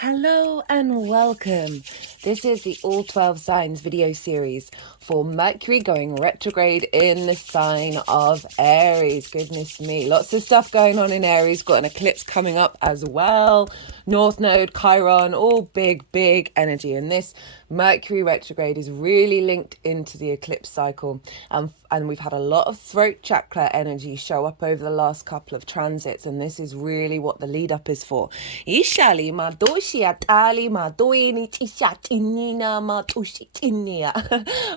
Hello and welcome. This is the All 12 Signs video series for Mercury going retrograde in the sign of Aries. Goodness me, lots of stuff going on in Aries. Got an eclipse coming up as well. North Node, Chiron, all big energy. And this Mercury retrograde is really linked into the eclipse cycle. And we've had a lot of throat chakra energy show up over the last couple of transits. And this is really what the lead up is for.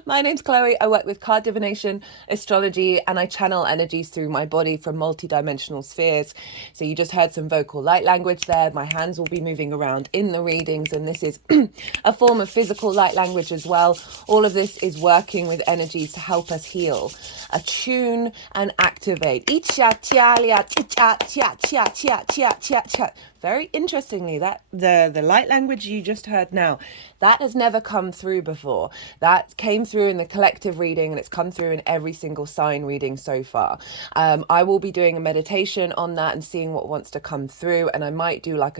My name's Chloe. I work with card divination, astrology, and I channel energies through my body from multi-dimensional spheres. So you just heard some vocal light language there. My hands will be moving around in the readings, and this is a form of physical light language as well. All of this is working with energies to help us heal, attune, and activate. Very interestingly, that the light language you just heard now, that has never come through before. That came through in the collective reading, and it's come through in every single sign reading so far. I will be doing a meditation on that and seeing what wants to come through, and I might do like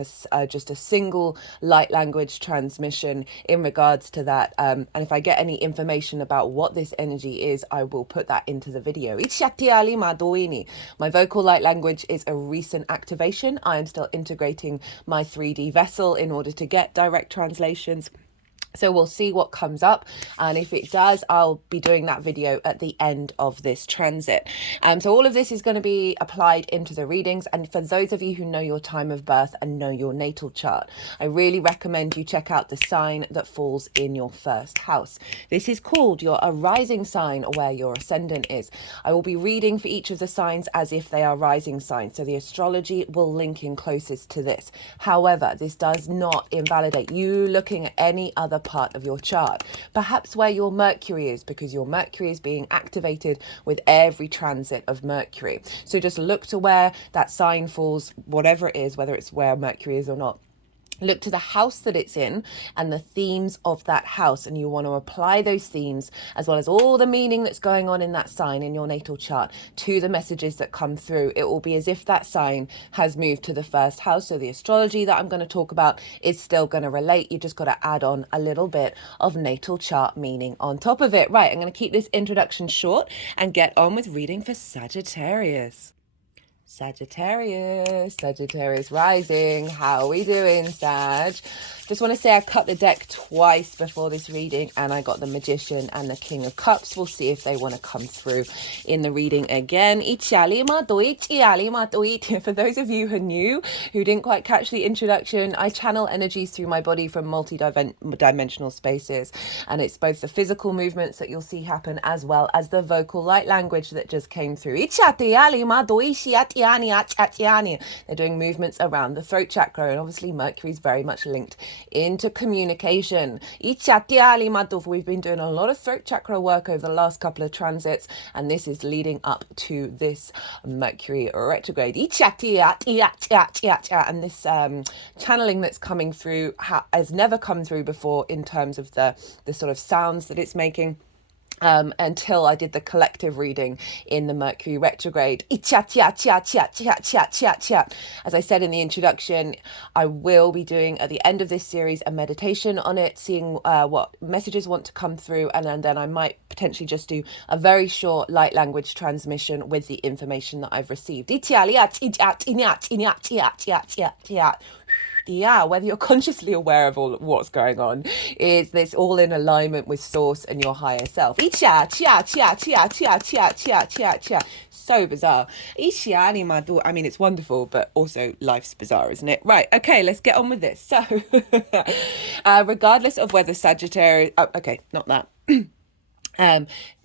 just a single light language transmission in regards to that. And if I get any information about what this energy is, I will put that into the video. My vocal light language is a recent activation. I am still integrating my 3D vessel in order to get direct translations. So we'll see what comes up, and if it does, I'll be doing that video at the end of this transit. So all of this is going to be applied into the readings, and for those of you who know your time of birth and know your natal chart, I really recommend you check out the sign that falls in your first house. This is called your rising sign, where your ascendant is. I will be reading for each of the signs as if they are rising signs, so the astrology will link in closest to this. However, this does not invalidate you looking at any other part of your chart, perhaps where your Mercury is, because your Mercury is being activated with every transit of Mercury. So just look to where that sign falls, whatever it is, whether it's where Mercury is or not. Look to the house that it's in and the themes of that house, and you want to apply those themes as well as all the meaning that's going on in that sign in your natal chart to the messages that come through. It will be as if that sign has moved to the first house. So the astrology that I'm going to talk about is still going to relate. You just got to add on a little bit of natal chart meaning on top of it. Right, I'm going to keep this introduction short and get on with reading for Sagittarius. Sagittarius rising. How are we doing, Sag? Just want to say I cut the deck twice before this reading, and I got the Magician and the King of Cups. We'll see if they want to come through in the reading again. For those of you who are new, who didn't quite catch the introduction, I channel energies through my body from multi-dimensional spaces, and it's both the physical movements that you'll see happen as well as the vocal light language that just came through. They're doing movements around the throat chakra, and obviously Mercury is very much linked into communication. We've been doing a lot of throat chakra work over the last couple of transits, and this is leading up to this Mercury retrograde. And this channeling that's coming through has never come through before in terms of the sort of sounds that it's making. Until I did the collective reading in the Mercury retrograde. As I said in the introduction, I will be doing at the end of this series a meditation on it, seeing what messages want to come through, and then I might potentially just do a very short light language transmission with the information that I've received. Whether you're consciously aware of all what's going on, is this all in alignment with source and your higher self. So bizarre. I mean, it's wonderful, but also life's bizarre, isn't it? Right, okay, let's get on with this. So regardless of whether Sagittarius, not that.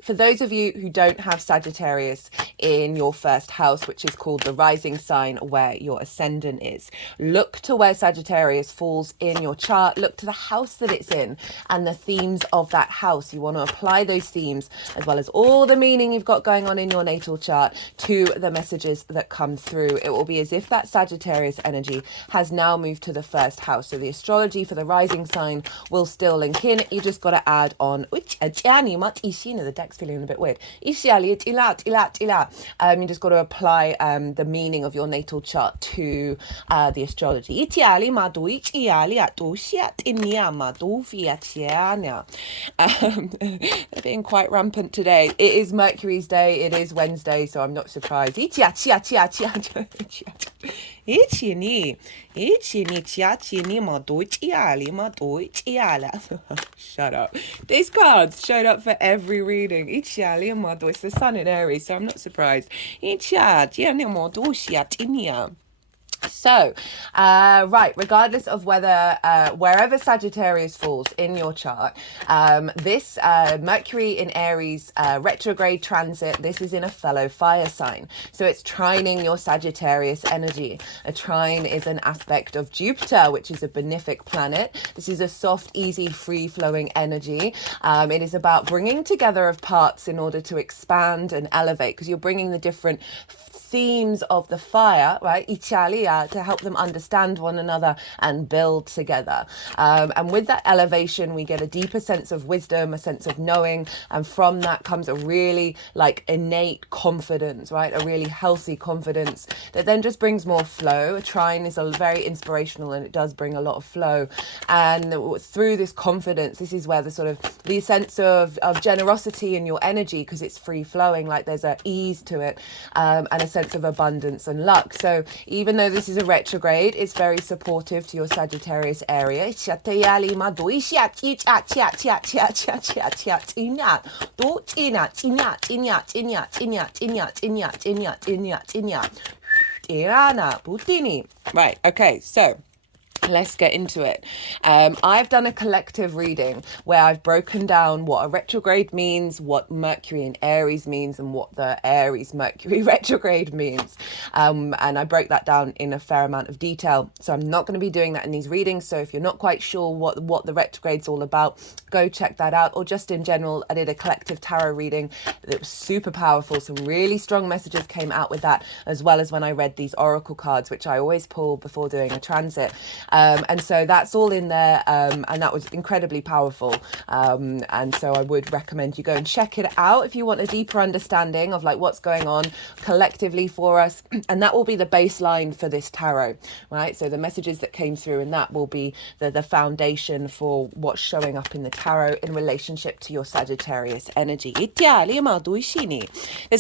For those of you who don't have Sagittarius in your first house, which is called the rising sign where your ascendant is, look to where Sagittarius falls in your chart. Look to the house that it's in and the themes of that house. You want to apply those themes as well as all the meaning you've got going on in your natal chart to the messages that come through. It will be as if that Sagittarius energy has now moved to the first house. So the astrology for the rising sign will still link in. You just got to add on the deck neck's feeling a bit weird. You just got to apply the meaning of your natal chart to the astrology. They're being quite rampant today. It is Mercury's day. It is Wednesday, so I'm not surprised. Shut up. These cards showed up for every reading. It's the sun in Aries, so I'm not surprised. So, right, regardless of whether, wherever Sagittarius falls in your chart, this Mercury in Aries retrograde transit, this is in a fellow fire sign. So it's trining your Sagittarius energy. A trine is an aspect of Jupiter, which is a benefic planet. This is a soft, easy, free-flowing energy. It is about bringing together of parts in order to expand and elevate, because you're bringing the different themes of the fire, right, to help them understand one another and build together. And with that elevation, we get a deeper sense of wisdom, a sense of knowing, and from that comes a really innate confidence, right, a really healthy confidence that then just brings more flow. A trine is a very inspirational, and it does bring a lot of flow. And through this confidence, this is where the sense of generosity in your energy, because it's free flowing, there's a ease to it, and a sense of abundance and luck. So even though this is a retrograde, it's very supportive to your Sagittarius area. Right, okay, so let's get into it. I've done a collective reading where I've broken down what a retrograde means, what Mercury in Aries means, and what the Aries Mercury retrograde means. And I broke that down in a fair amount of detail. So I'm not going to be doing that in these readings. So if you're not quite sure what the retrograde's all about, go check that out. Or just in general, I did a collective tarot reading that was super powerful. Some really strong messages came out with that, as well as when I read these oracle cards, which I always pull before doing a transit. And so that's all in there, and that was incredibly powerful. And so I would recommend you go and check it out if you want a deeper understanding of what's going on collectively for us. And that will be the baseline for this tarot, right? So the messages that came through, and that will be the foundation for what's showing up in the tarot in relationship to your Sagittarius energy. There's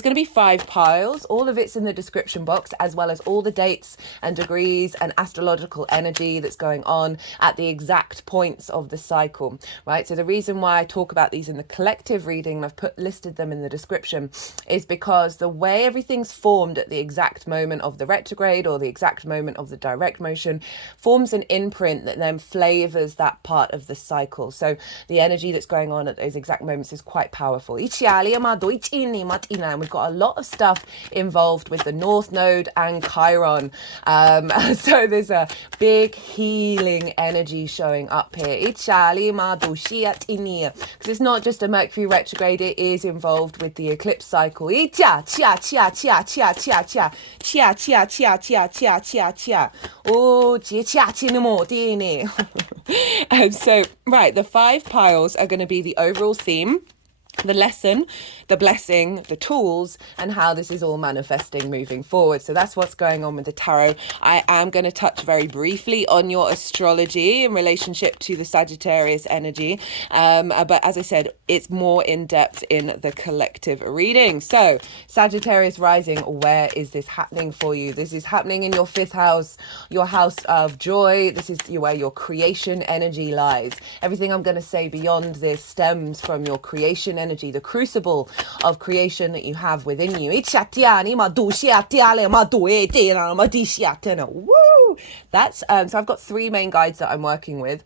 going to be 5 piles. All of it's in the description box, as well as all the dates and degrees and astrological energy that's going on at the exact points of the cycle, right? So the reason why I talk about these in the collective reading, and I've listed them in the description, is because the way everything's formed at the exact moment of the retrograde or the exact moment of the direct motion forms an imprint that then flavors that part of the cycle. So the energy that's going on at those exact moments is quite powerful. And we've got a lot of stuff involved with the North Node and Chiron. So there's a big healing energy showing up here. Because it's not just a Mercury retrograde, it is involved with the eclipse cycle. And so, right, the 5 piles are going to be the overall theme, the lesson, the blessing, the tools, and how this is all manifesting moving forward. So that's what's going on with the tarot. I am going to touch very briefly on your astrology in relationship to the Sagittarius energy. But as I said, it's more in depth in the collective reading. So Sagittarius rising, where is this happening for you? This is happening in your 5th house, your house of joy. This is where your creation energy lies. Everything I'm going to say beyond this stems from your creation energy, the crucible of creation that you have within you. Woo! That's so I've got 3 main guides that I'm working with.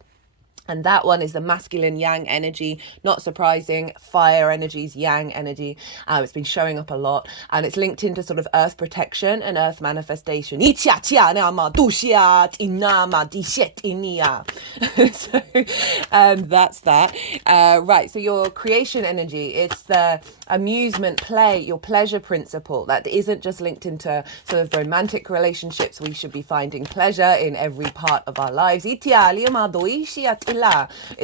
And that one is the masculine yang energy. Not surprising, fire energies, yang energy. It's been showing up a lot. And it's linked into sort of earth protection and earth manifestation. So, that's that. Right, so your creation energy, it's the amusement, play, your pleasure principle. That isn't just linked into sort of romantic relationships. We should be finding pleasure in every part of our lives. It's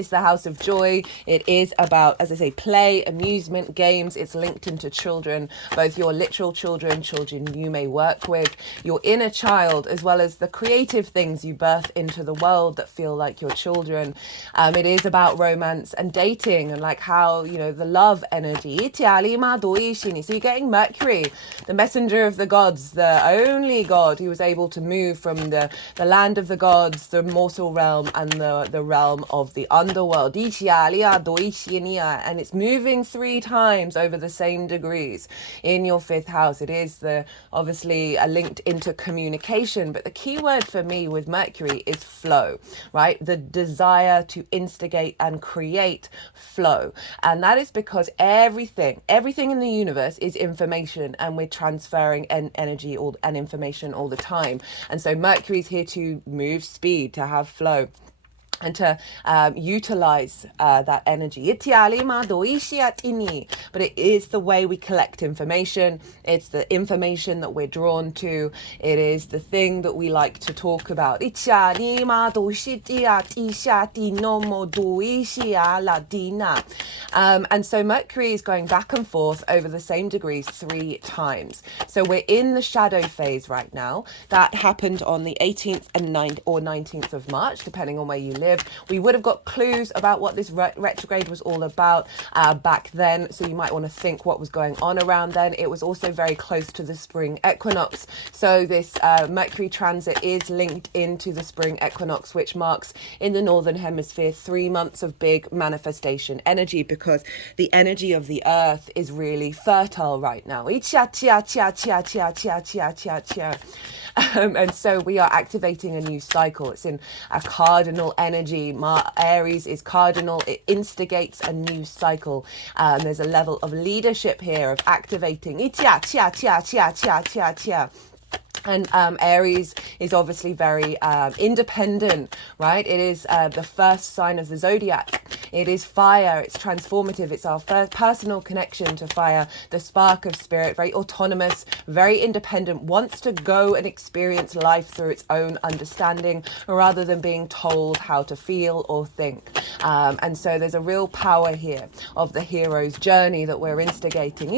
the house of joy. It is about, as I say, play, amusement, games. It's linked into children, both your literal children, children you may work with, your inner child, as well as the creative things you birth into the world that feel like your children. It is about romance and dating and like how, you know, the love energy. So you're getting Mercury, the messenger of the gods, the only god who was able to move from the land of the gods, the mortal realm, and the realm of the underworld. And it's moving 3 times over the same degrees in your 5th house. It is obviously linked into communication, but the key word for me with Mercury is flow, right? The desire to instigate and create flow. And that is because everything in the universe is information, and we're transferring energy and information all the time. And so Mercury's here to move speed, to have flow, and to utilize that energy. But it is the way we collect information. It's the information that we're drawn to. It is the thing that we like to talk about. And so Mercury is going back and forth over the same degrees 3 times. So we're in the shadow phase right now. That happened on the 18th and 19th of March, depending on where you live. We would have got clues about what this retrograde was all about back then, so you might want to think what was going on around then. It was also very close to the spring equinox, so this Mercury transit is linked into the spring equinox, which marks in the northern hemisphere 3 months of big manifestation energy, because the energy of the earth is really fertile right now. And so we are activating a new cycle. It's in a cardinal energy. Aries is cardinal. It instigates a new cycle. There's a level of leadership here, of activating. And Aries is obviously very independent, right? It is the first sign of the zodiac. It is fire. It's transformative. It's our first personal connection to fire, the spark of spirit, very autonomous, very independent, wants to go and experience life through its own understanding rather than being told how to feel or think. And so there's a real power here of the hero's journey that we're instigating.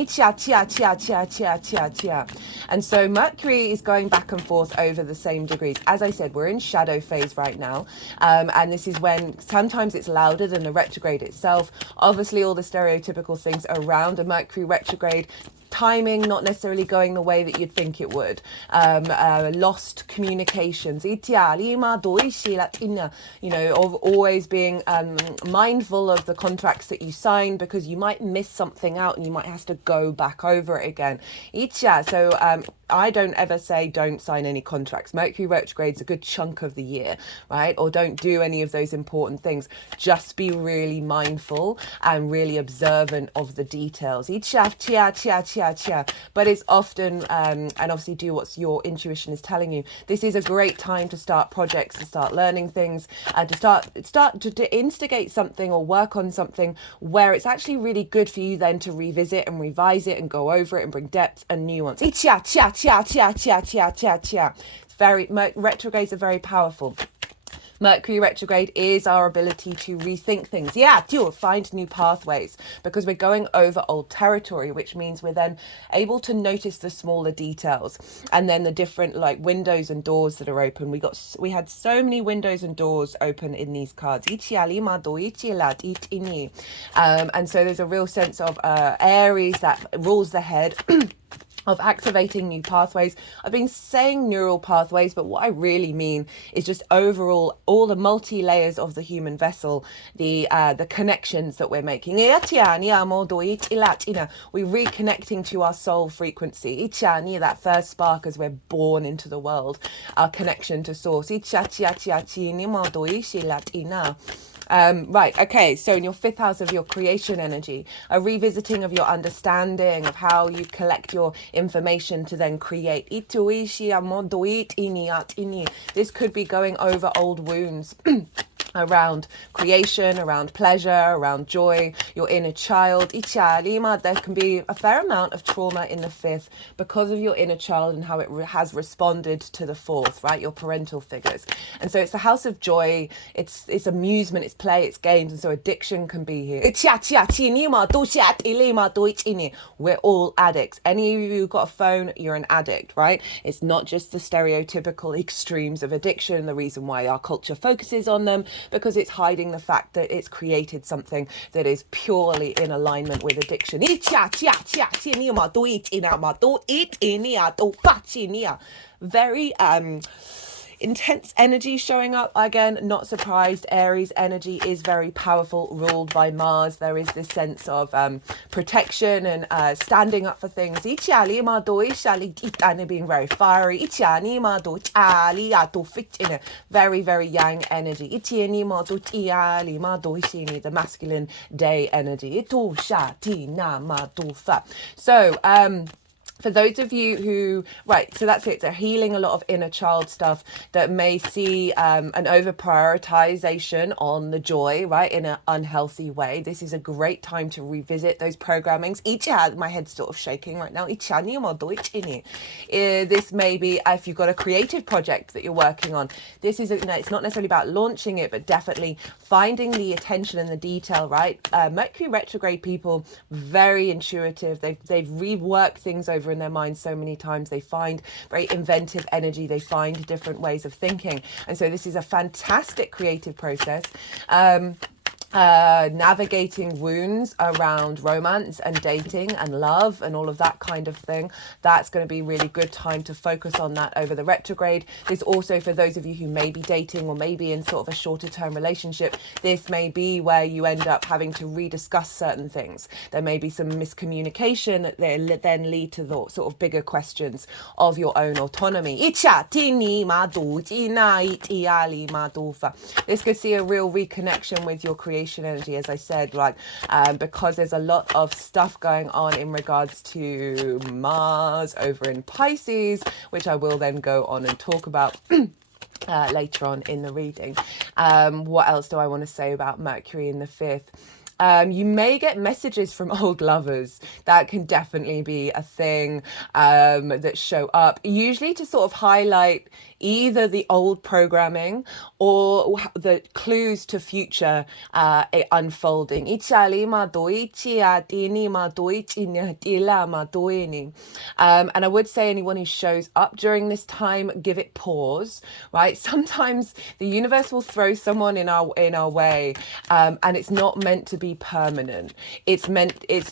And so Mercury is going back and forth over the same degrees. As I said, we're in shadow phase right now. And this is when sometimes it's louder than the retrograde itself. Obviously, all the stereotypical things around a Mercury retrograde. Timing not necessarily going the way that you'd think it would. Lost communications. You know, of always being mindful of the contracts that you sign, because you might miss something out and you might have to go back over it again. So I don't ever say don't sign any contracts. Mercury retrograde's a good chunk of the year, right? Or don't do any of those important things. Just be really mindful and really observant of the details. But it's often, and obviously do what your intuition is telling you. This is a great time to start projects, to start learning things, and to start to instigate something or work on something where it's actually really good for you then to revisit and revise it and go over it and bring depth and nuance. Retrogrades are very powerful. Mercury retrograde is our ability to rethink things. Find new pathways, because we're going over old territory, which means we're then able to notice the smaller details and then the different like windows and doors that are open. We had so many windows and doors open in these cards. And so there's a real sense of Aries that rules the head. Of activating new pathways. I've been saying neural pathways, but what I really mean is just overall all the multi-layers of the human vessel, the connections that we're making. We're reconnecting to our soul frequency. That first spark as we're born into the world, our connection to source. Right, okay, so in your 5th house of your creation energy, a revisiting of your understanding of how you collect your information to then create. This could be going over old wounds. around creation, around pleasure, around joy, your inner child. There can be a fair amount of trauma in the fifth because of your inner child and how it has responded to the fourth, right? Your parental figures. And so it's the house of joy, it's amusement, it's play, it's games, and so addiction can be here. We're all addicts. Any of you who've got a phone, you're an addict, right? It's not just the stereotypical extremes of addiction, the reason why our culture focuses on them, because it's hiding the fact that it's created something that is purely in alignment with addiction. Very intense energy showing up. Again, not surprised. Aries energy is very powerful, ruled by Mars. There is this sense of protection and standing up for things. Being very fiery. Very, very yang energy. The masculine day energy. So, for those of you who, right, so that's it. They're healing a lot of inner child stuff that may see an over prioritization on the joy, right, in an unhealthy way. This is a great time to revisit those programmings. My head's sort of shaking right now. This may be if you've got a creative project that you're working on. This is, it's not necessarily about launching it, but definitely finding the attention and the detail, right? Mercury retrograde people, very intuitive. They've reworked things over in their minds so many times. They find very inventive energy. They find different ways of thinking. And so this is a fantastic creative process. Navigating wounds around romance and dating and love and all of that kind of thing. That's going to be really good time to focus on that over the retrograde. This also, for those of you who may be dating or maybe in sort of a shorter term relationship, this may be where you end up having to rediscuss certain things. There may be some miscommunication that then lead to the sort of bigger questions of your own autonomy. This could see a real reconnection with your creation energy, as I said, right? Because there's a lot of stuff going on in regards to Mars over in Pisces, which I will then go on and talk about later on in the reading. What else do I want to say about Mercury in the fifth? You may get messages from old lovers. That can definitely be a thing that show up, usually to sort of highlight either the old programming or the clues to future unfolding. And I would say anyone who shows up during this time, give it pause, right? Sometimes the universe will throw someone in our way, and it's not meant to be permanent. It's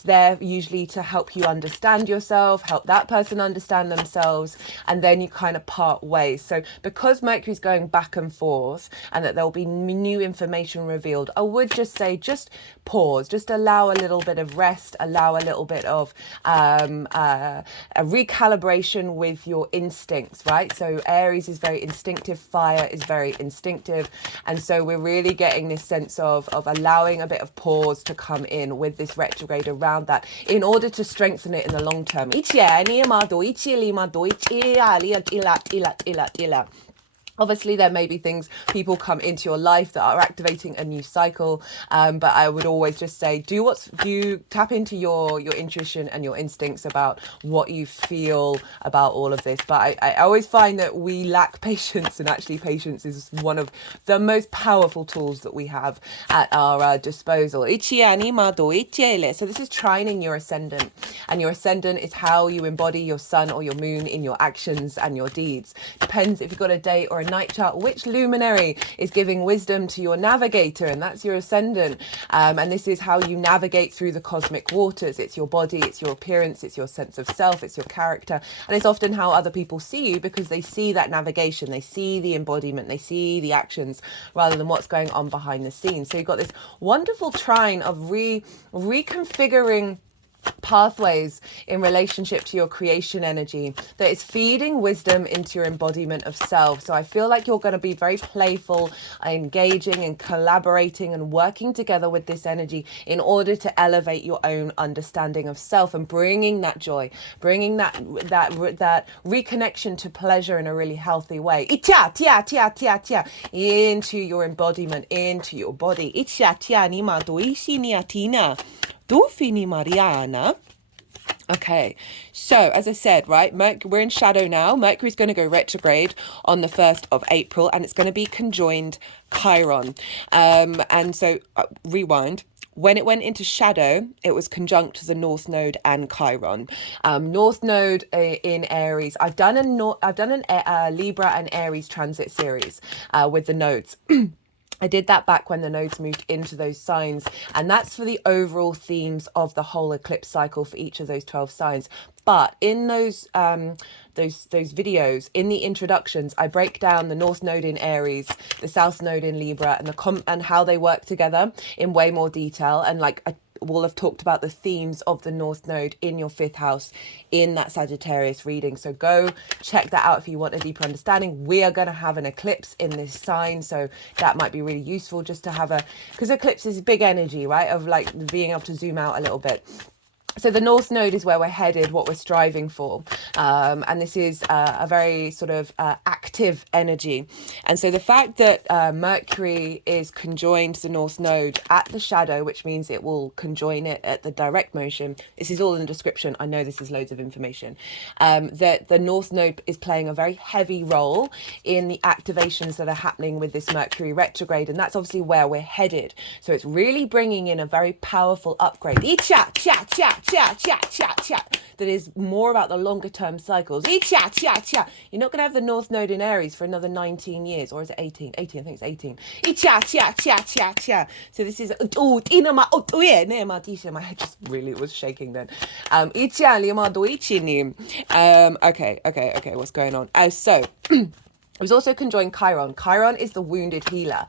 there usually to help you understand yourself, help that person understand themselves, and then you kind of part ways. So because Mercury's going back and forth and that there'll be new information revealed, I would just say, just pause, just allow a little bit of rest, allow a little bit of a recalibration with your instincts, right? So Aries is very instinctive, fire is very instinctive, and so we're really getting this sense of allowing a bit of pause to come in with this retrograde around that in order to strengthen it in the long term. Obviously, there may be people come into your life that are activating a new cycle, but I would always just say, tap into your intuition and your instincts about what you feel about all of this. But I always find that we lack patience, and actually patience is one of the most powerful tools that we have at our disposal. So this is trining your ascendant, and your ascendant is how you embody your sun or your moon in your actions and your deeds. Depends if you've got a date or a night chart, which luminary is giving wisdom to your navigator, and that's your ascendant. And this is how you navigate through the cosmic waters. It's your body, it's your appearance, it's your sense of self, it's your character, and it's often how other people see you, because they see that navigation, they see the embodiment, they see the actions rather than what's going on behind the scenes. So you've got this wonderful trine of reconfiguring pathways in relationship to your creation energy that is feeding wisdom into your embodiment of self. So I feel like you're going to be very playful, engaging and collaborating and working together with this energy in order to elevate your own understanding of self and bringing that joy, bringing that reconnection to pleasure in a really healthy way into your embodiment, into your body. Okay, so as I said, right, we're in shadow now. Mercury's going to go retrograde on the 1st of April, and it's going to be conjoined Chiron. And so, rewind. When it went into shadow, it was conjunct the North Node and Chiron. North Node in Aries. I've done a Libra and Aries transit series with the nodes. I did that back when the nodes moved into those signs, and that's for the overall themes of the whole eclipse cycle for each of those 12 signs. But in those videos, in the introductions, I break down the North Node in Aries, the South Node in Libra, and how they work together in way more detail. And like we'll have talked about the themes of the North Node in your 5th house in that Sagittarius reading. So go check that out if you want a deeper understanding. We are going to have an eclipse in this sign, so that might be really useful just to because eclipse is big energy, right? Of like being able to zoom out a little bit. So the North Node is where we're headed, what we're striving for. And this is a very sort of active energy. And so the fact that Mercury is conjoined to the North Node at the shadow, which means it will conjoin it at the direct motion. This is all in the description. I know this is loads of information. That the North Node is playing a very heavy role in the activations that are happening with this Mercury retrograde. And that's obviously where we're headed. So it's really bringing in a very powerful upgrade. That is more about the longer term cycles. You're not going to have the North Node in Aries for another 19 years, or is it 18? 18, I think it's 18. So this is my head just really was shaking then. Okay, what's going on? It was also conjoined Chiron. Chiron is the wounded healer.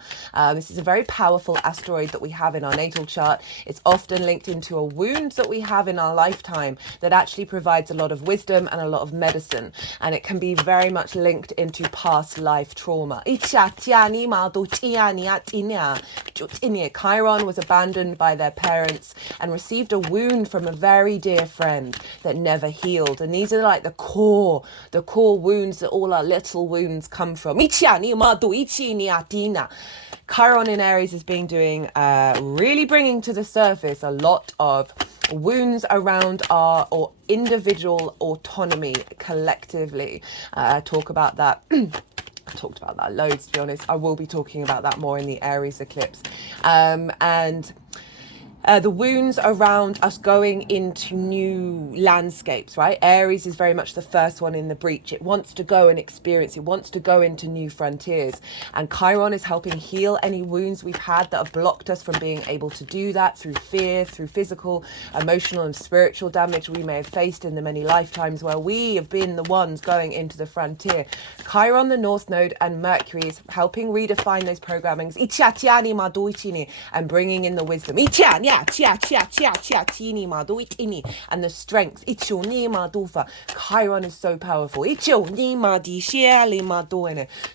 This is a very powerful asteroid that we have in our natal chart. It's often linked into a wound that we have in our lifetime that actually provides a lot of wisdom and a lot of medicine. And it can be very much linked into past life trauma. Chiron was abandoned by their parents and received a wound from a very dear friend that never healed. And these are like the core wounds that all our little wounds come from. Chiron in Aries is really bringing to the surface a lot of wounds around our individual autonomy collectively. Talk about that. I talked about that loads, to be honest. I will be talking about that more in the Aries eclipse. The wounds around us going into new landscapes, right? Aries is very much the first one in the breach. It wants to go and experience. It wants to go into new frontiers. And Chiron is helping heal any wounds we've had that have blocked us from being able to do that through fear, through physical, emotional and spiritual damage we may have faced in the many lifetimes where we have been the ones going into the frontier. Chiron, the North Node, and Mercury is helping redefine those programmings and bringing in the wisdom. And the strength. Chiron is so powerful.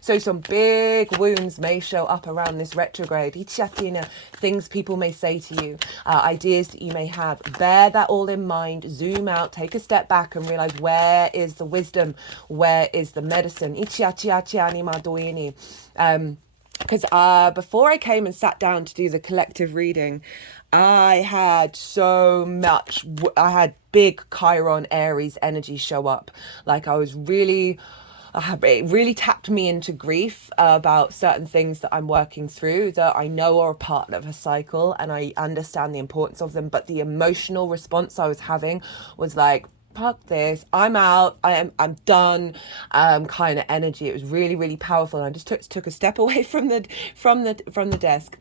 So some big wounds may show up around this retrograde. Things people may say to you, ideas that you may have. Bear that all in mind. Zoom out. Take a step back and realize, where is the wisdom? Where is the medicine? Because before I came and sat down to do the collective reading, I had big Chiron Aries energy show up. Like it really tapped me into grief about certain things that I'm working through that I know are a part of a cycle and I understand the importance of them. But the emotional response I was having was like, fuck this, I'm out, I'm done, kind of energy. It was really, really powerful. And I just took a step away from the desk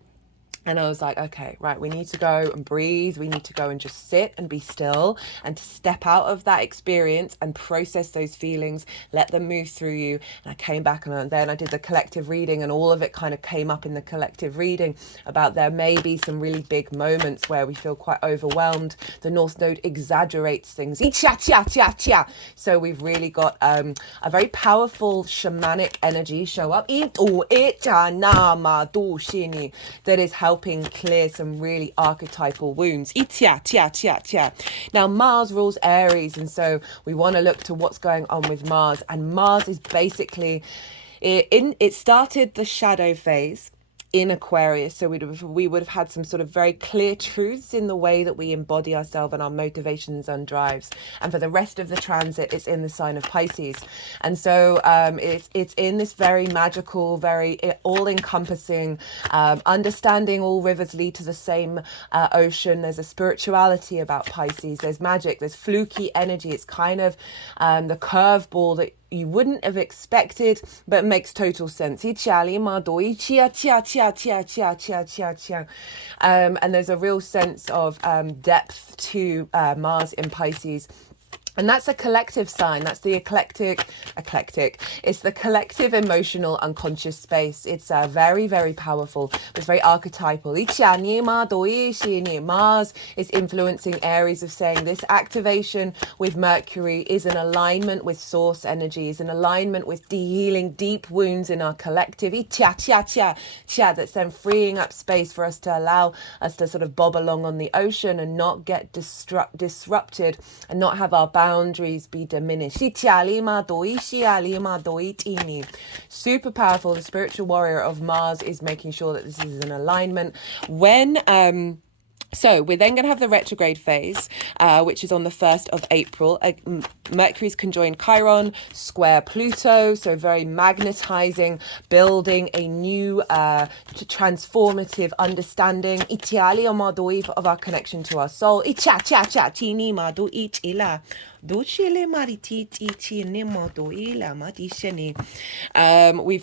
And I was like, okay, right, we need to go and breathe. We need to go and just sit and be still and to step out of that experience and process those feelings, let them move through you. And I came back and then I did the collective reading, and all of it kind of came up in the collective reading about there may be some really big moments where we feel quite overwhelmed. The North Node exaggerates things. So we've really got a very powerful shamanic energy show up that is helping clear some really archetypal wounds. Now Mars rules Aries, and so we want to look to what's going on with Mars. And Mars is basically it started the shadow phase in Aquarius, so we would have had some sort of very clear truths in the way that we embody ourselves and our motivations and drives. And for the rest of the transit, it's in the sign of Pisces, and so it's in this very magical, very all-encompassing, understanding all rivers lead to the same ocean. There's a spirituality about Pisces. There's magic. There's fluky energy. It's kind of the curveball that you wouldn't have expected, but it makes total sense. And there's a real sense of depth to Mars in Pisces. And that's a collective sign. That's the eclectic. It's the collective emotional unconscious space. It's very, very powerful. It's very archetypal. Mars is influencing Aries, of saying this activation with Mercury is an alignment with source energy, is an alignment with healing deep wounds in our collective. That's then freeing up space for us to allow us to sort of bob along on the ocean and not get disrupted and not have our boundaries be diminished. Super powerful. The spiritual warrior of Mars is making sure that this is an alignment. So we're then going to have the retrograde phase, which is on the 1st of April. Mercury's conjoined Chiron, square Pluto, so very magnetizing, building a new transformative understanding of our connection to our soul. We've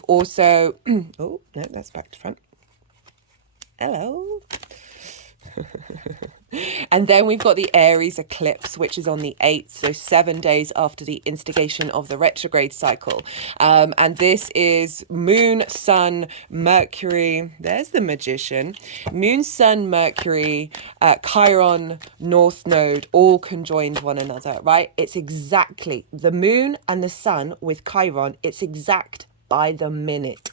also, oh, no, that's back to front. Hello. And then we've got the Aries Eclipse, which is on the 8th, so 7 days after the instigation of the retrograde cycle. And this is Moon, Sun, Mercury. There's the magician. Moon, Sun, Mercury, Chiron, North Node, all conjoined one another, right? It's exactly the Moon and the Sun with Chiron. It's exact by the minute.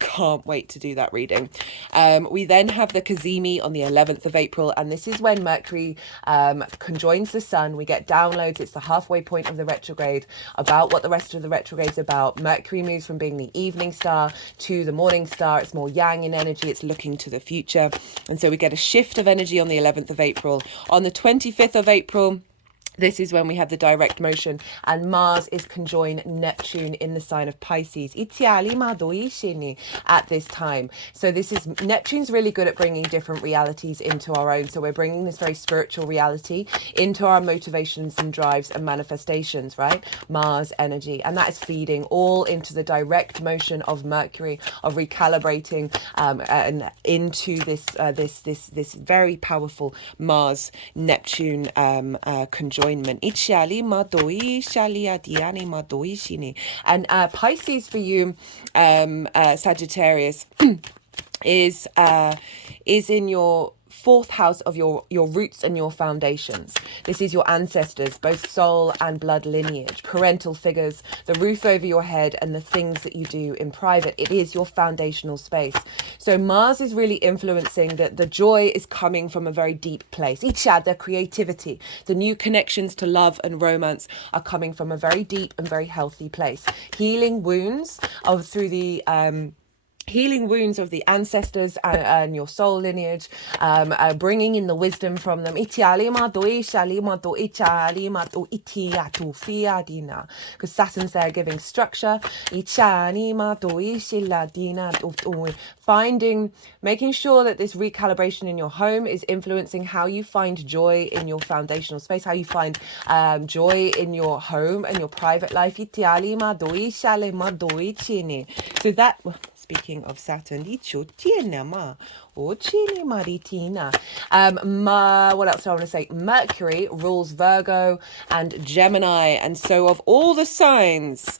Can't wait to do that reading. We then have the Cazimi on the 11th of April, and this is when Mercury conjoins the Sun. We get downloads. It's the halfway point of the retrograde about what the rest of the retrograde is about. Mercury moves from being the evening star to the morning star. It's more yang in energy. It's looking to the future. And so we get a shift of energy on the 11th of April. On the 25th of April, this is when we have the direct motion, and Mars is conjoined Neptune in the sign of Pisces at this time. So this is, Neptune's really good at bringing different realities into our own. So we're bringing this very spiritual reality into our motivations and drives and manifestations, right? Mars energy, and that is feeding all into the direct motion of Mercury, of recalibrating and into this very powerful Mars Neptune conjoined. And Pisces for you, Sagittarius, is in your fourth house of your roots and your foundations. This is your ancestors, both soul and blood lineage, parental figures, the roof over your head, and the things that you do in private. It is your foundational space. So Mars is really influencing that the joy is coming from a very deep place. The creativity, the new connections to love and romance are coming from a very deep and very healthy place. Healing wounds through the healing wounds of the ancestors and your soul lineage, bringing in the wisdom from them. Because Saturn's there giving structure. Making sure that this recalibration in your home is influencing how you find joy in your foundational space, how you find joy in your home and your private life. So that, Speaking of Saturn, what else do I want to say? Mercury rules Virgo and Gemini, and so of all the signs,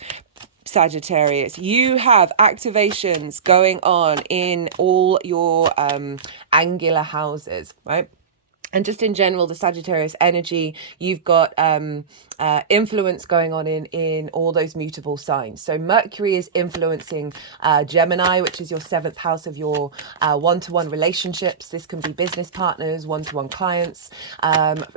Sagittarius, you have activations going on in all your angular houses, right? And just in general, the Sagittarius energy, you've got influence going on in all those mutable signs. So Mercury is influencing Gemini, which is your 7th house of your one-to-one relationships. This can be business partners, one-to-one clients,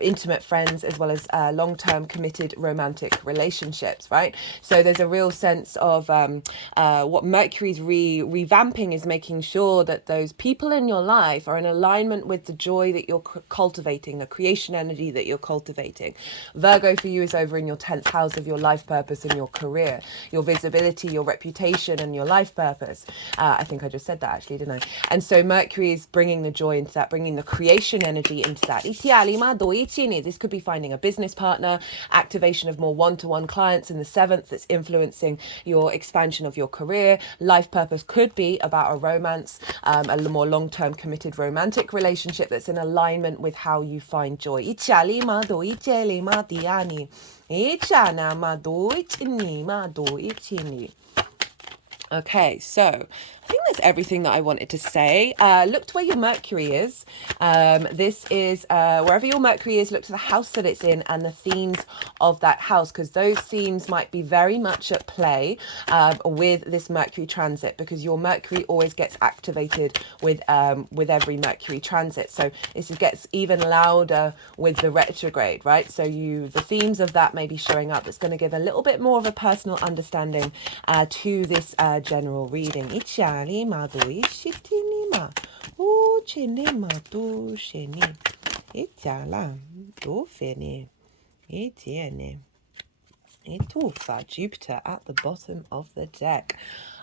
intimate friends, as well as long-term committed romantic relationships, right? So there's a real sense of what Mercury's revamping is making sure that those people in your life are in alignment with the joy that you're cultivating, the creation energy that you're cultivating. Virgo for you is over in your 10th house of your life purpose and your career, your visibility, your reputation, and your life purpose. I think I just said that actually, didn't I? And so Mercury is bringing the joy into that, bringing the creation energy into that. This could be finding a business partner, activation of more one-to-one clients in the 7th that's influencing your expansion of your career. Life purpose could be about a romance, a more long-term committed romantic relationship that's in alignment with how you find joy. Okay, so I think that's everything that I wanted to say. Look to where your Mercury is. This is wherever your Mercury is, look to the house that it's in and the themes of that house, because those themes might be very much at play with this Mercury transit, because your Mercury always gets activated with every Mercury transit. So this gets even louder with the retrograde, right? So the themes of that may be showing up. It's going to give a little bit more of a personal understanding to this general reading. Jupiter at the bottom of the deck.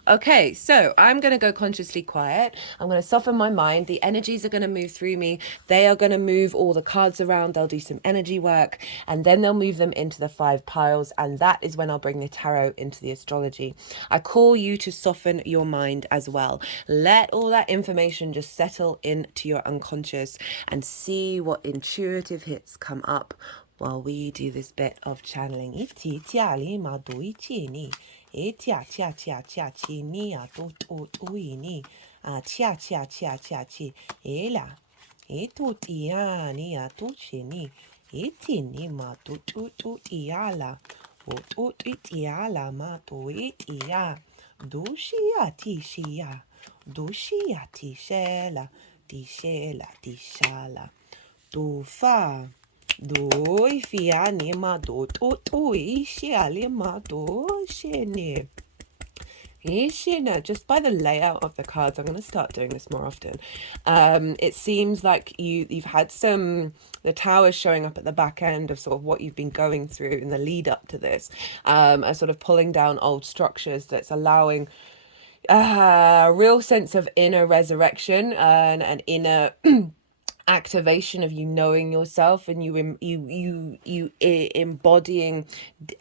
Okay, so I'm going to go consciously quiet. I'm going to soften my mind. The energies are going to move through me. They are going to move all the cards around. They'll do some energy work, and then they'll move them into the 5 piles. And that is when I'll bring the tarot into the astrology. I call you to soften your mind as well. Let all that information just settle into your unconscious and see what intuitive hits come up while we do this bit of channeling. Doi fiani ma do to ishali ma do shene. Just by the layout of the cards, I'm going to start doing this more often. It seems like you've had the towers showing up at the back end of sort of what you've been going through in the lead up to this, a sort of pulling down old structures that's allowing a real sense of inner resurrection and an inner activation of you knowing yourself, and you embodying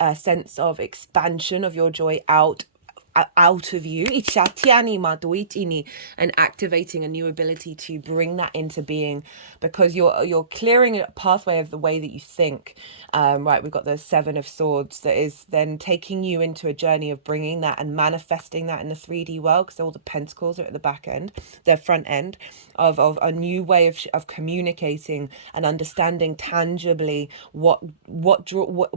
a sense of expansion of your joy out of you, and activating a new ability to bring that into being, because you're clearing a pathway of the way that you think. Right, we've got the 7 of Swords that is then taking you into a journey of bringing that and manifesting that in the 3D world, because all the pentacles are at the back end, the front end of a new way of communicating and understanding tangibly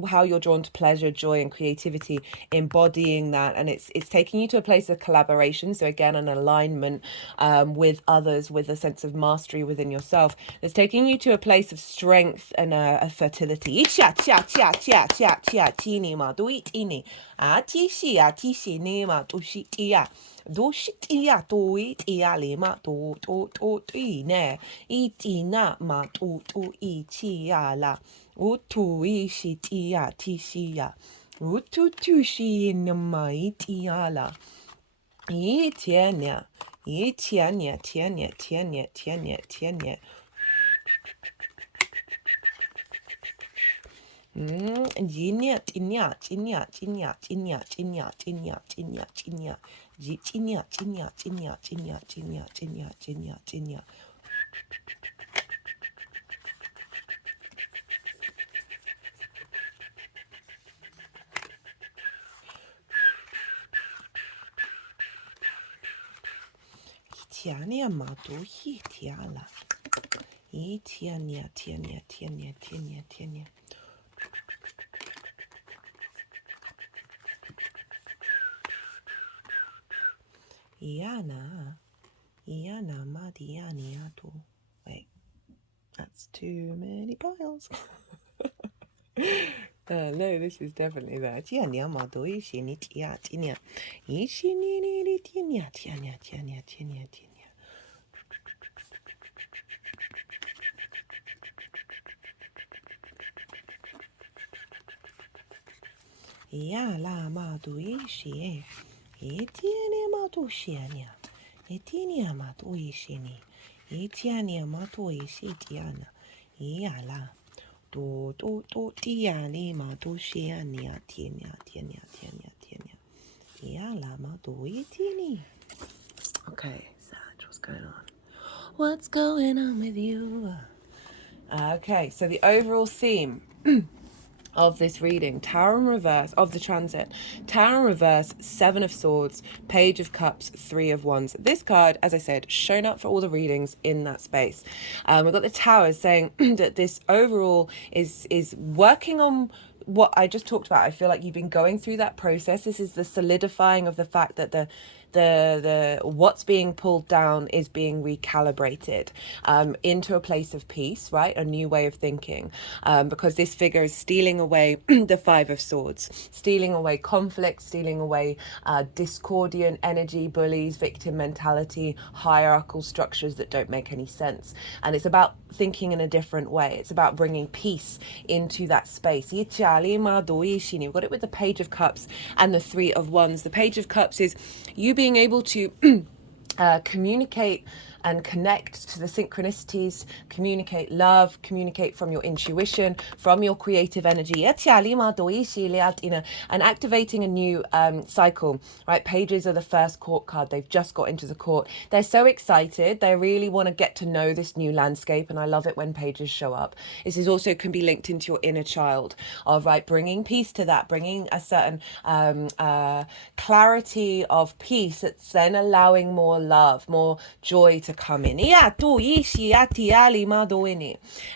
how you're drawn to pleasure, joy, and creativity, embodying that. And it's taking you to a place of collaboration, so again an alignment with others, with a sense of mastery within yourself. It's taking you to a place of strength and a fertility. Ututushi namaitiala. Itiania. Itiania, tiania, tiania, tiania, tiania. Jinia, tinia, tinia, tinia, tinia, tinia, tinia, tinia, tinia. Jinya, jinya, jinya, jinya, jinya, jinya, jinya, jinya. Tiania matu hi tiala. Tiania, tiania, tiania, tiania, tiania. Iana madianiato. Wait, that's too many piles. No, this is definitely that. Tiania matu ishini tia tinia. Ishini ni tinia tiania tiania tiania tiania. Ya la matu ishi. Etiene matu shiania. Etinia matu ishini. Etiania matu ishi tiana. Ya la. Do tiani matu shiania tiania tiania tiania tiania. Ya la matu itini. Okay, Sag, what's going on? What's going on with you? Okay, so the overall theme of this reading, Tower in reverse, of the transit, Tower in reverse, 7 of Swords, Page of Cups, 3 of Wands. This card, as I said, shown up for all the readings in that space. We've got the Tower saying that this overall is working on what I just talked about. I feel like you've been going through that process. This is the solidifying of the fact that the what's being pulled down is being recalibrated into a place of peace, right? A new way of thinking, because this figure is stealing away the 5 of Swords, stealing away conflict, stealing away discordian energy, bullies, victim mentality, hierarchical structures that don't make any sense. And it's about thinking in a different way. It's about bringing peace into that space. We've got it with the Page of Cups and the 3 of Wands. The Page of Cups is you being able to communicate and connect to the synchronicities, communicate love, communicate from your intuition, from your creative energy, and activating a new cycle, right? Pages are the first court card. They've just got into the court. They're so excited. They really want to get to know this new landscape, and I love it when pages show up. This is also can be linked into your inner child of, right, bringing peace to that, bringing a certain clarity of peace that's then allowing more love, more joy to come in.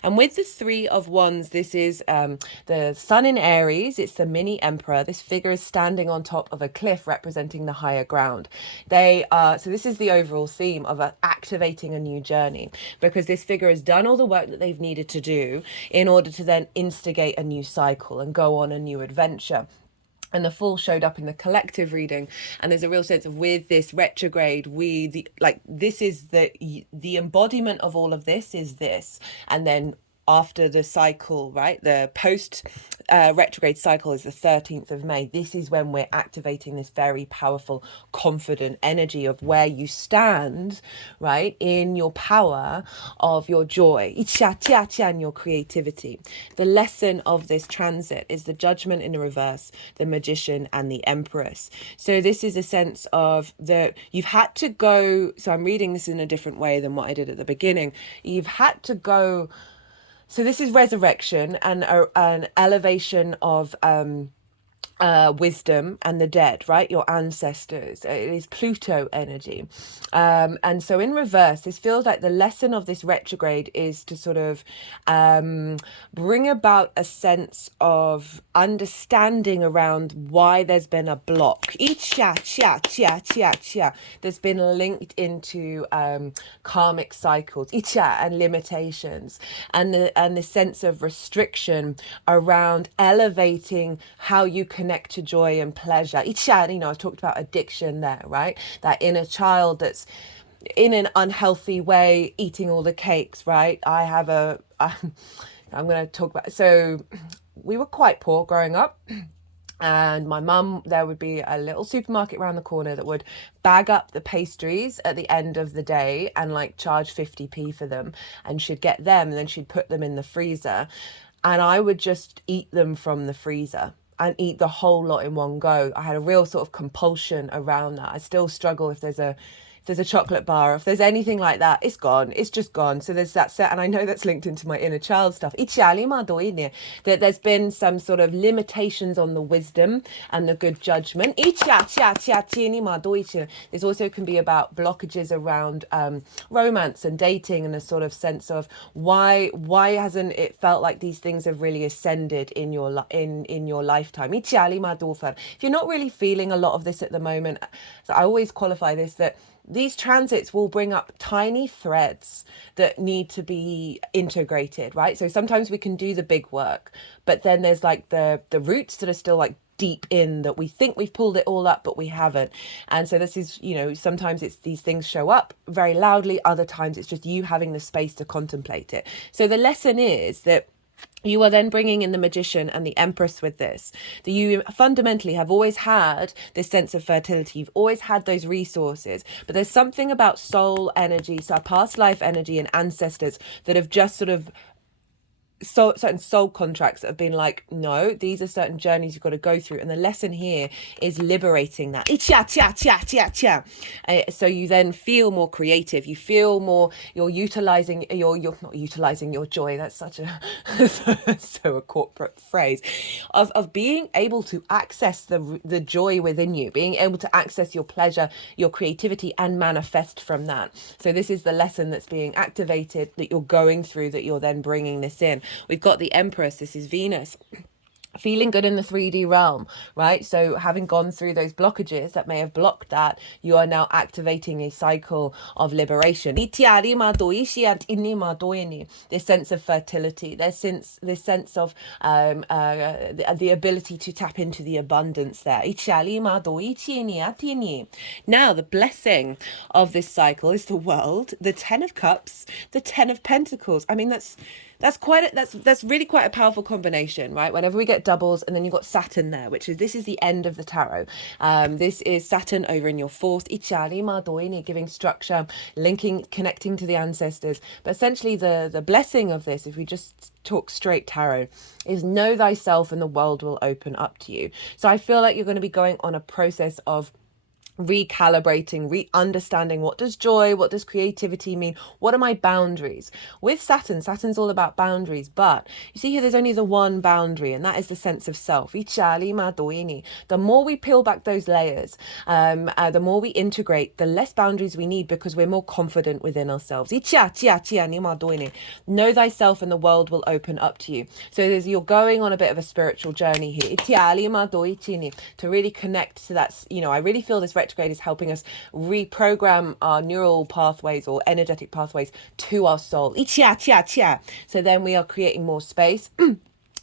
And with the 3 of Wands, this is the Sun in Aries. It's the mini emperor. This figure is standing on top of a cliff representing the higher ground. They are, so this is the overall theme of activating a new journey, because this figure has done all the work that they've needed to do in order to then instigate a new cycle and go on a new adventure. And the Fool showed up in the collective reading, and there's a real sense of, with this retrograde, this is the embodiment of all of this is this, and then after the cycle, right, the post retrograde cycle is the 13th of May. This is when we're activating this very powerful, confident energy of where you stand, right, in your power of your joy and your creativity. The lesson of this transit is the Judgment in the reverse, the Magician and the Empress. So this is a sense of you've had to go, so I'm reading this in a different way than what I did at the beginning. You've had to go. So this is resurrection and an elevation of wisdom and the dead, right? Your ancestors. It is Pluto energy. And so in reverse, this feels like the lesson of this retrograde is to sort of bring about a sense of understanding around why there's been a block. That's been linked into karmic cycles and limitations, and the sense of restriction around elevating how you connect to joy and pleasure. I talked about addiction there, right? That inner child that's in an unhealthy way eating all the cakes, right? I'm going to talk about, so we were quite poor growing up. And my mum, there would be a little supermarket around the corner that would bag up the pastries at the end of the day and charge 50p for them. And she'd get them and then she'd put them in the freezer. And I would just eat them from the freezer. and eat the whole lot in one go. I had a real sort of compulsion around that. I still struggle if there's a chocolate bar, if there's anything like that, it's gone. It's just gone. So there's that set, and I know that's linked into my inner child stuff. That there's been some sort of limitations on the wisdom and the good judgment. This also can be about blockages around romance and dating, and a sort of sense of why hasn't it felt like these things have really ascended in your in your lifetime. If you're not really feeling a lot of this at the moment, so I always qualify this that these transits will bring up tiny threads that need to be integrated, right? So sometimes we can do the big work, but then there's like the roots that are still like deep in, that we think we've pulled it all up, but we haven't. And so this is, you know, sometimes it's these things show up very loudly, other times it's just you having the space to contemplate it. So the lesson is that you are then bringing in the Magician and the Empress with this, that you fundamentally have always had this sense of fertility. You've always had those resources, but there's something about soul energy, so past life energy and ancestors that have just sort of certain soul contracts that have been like, no, these are certain journeys you've got to go through, and the lesson here is liberating that. So you then feel more creative, you feel more, you're not utilizing your joy, that's such a so a corporate phrase, of being able to access the joy within you, being able to access your pleasure, your creativity, and manifest from that. So this is the lesson that's being activated, that you're going through, that you're then bringing this in. We've got the Empress, this is Venus, feeling good in the 3D realm, right? So having gone through those blockages that may have blocked that, you are now activating a cycle of liberation. This sense of fertility, this sense of the ability to tap into the abundance there. Now, the blessing of this cycle is the World, the 10 of Cups, the 10 of Pentacles. I mean, that's really quite a powerful combination, right? Whenever we get doubles, and then you've got Saturn there, this is the end of the tarot. This is Saturn over in your fourth, giving structure, connecting to the ancestors. But essentially the blessing of this, if we just talk straight tarot, is know thyself and the world will open up to you. So I feel like you're going to be going on a process of recalibrating, re-understanding, what does joy, what does creativity mean, what are my boundaries? With Saturn's all about boundaries, but you see here there's only the one boundary, and that is the sense of self. The more we peel back those layers, the more we integrate, the less boundaries we need, because we're more confident within ourselves. Know thyself and the world will open up to you. So you're going on a bit of a spiritual journey here to really connect to that. You know, I really feel this retrograde is helping us reprogram our neural pathways or energetic pathways to our soul. So then we are creating more space.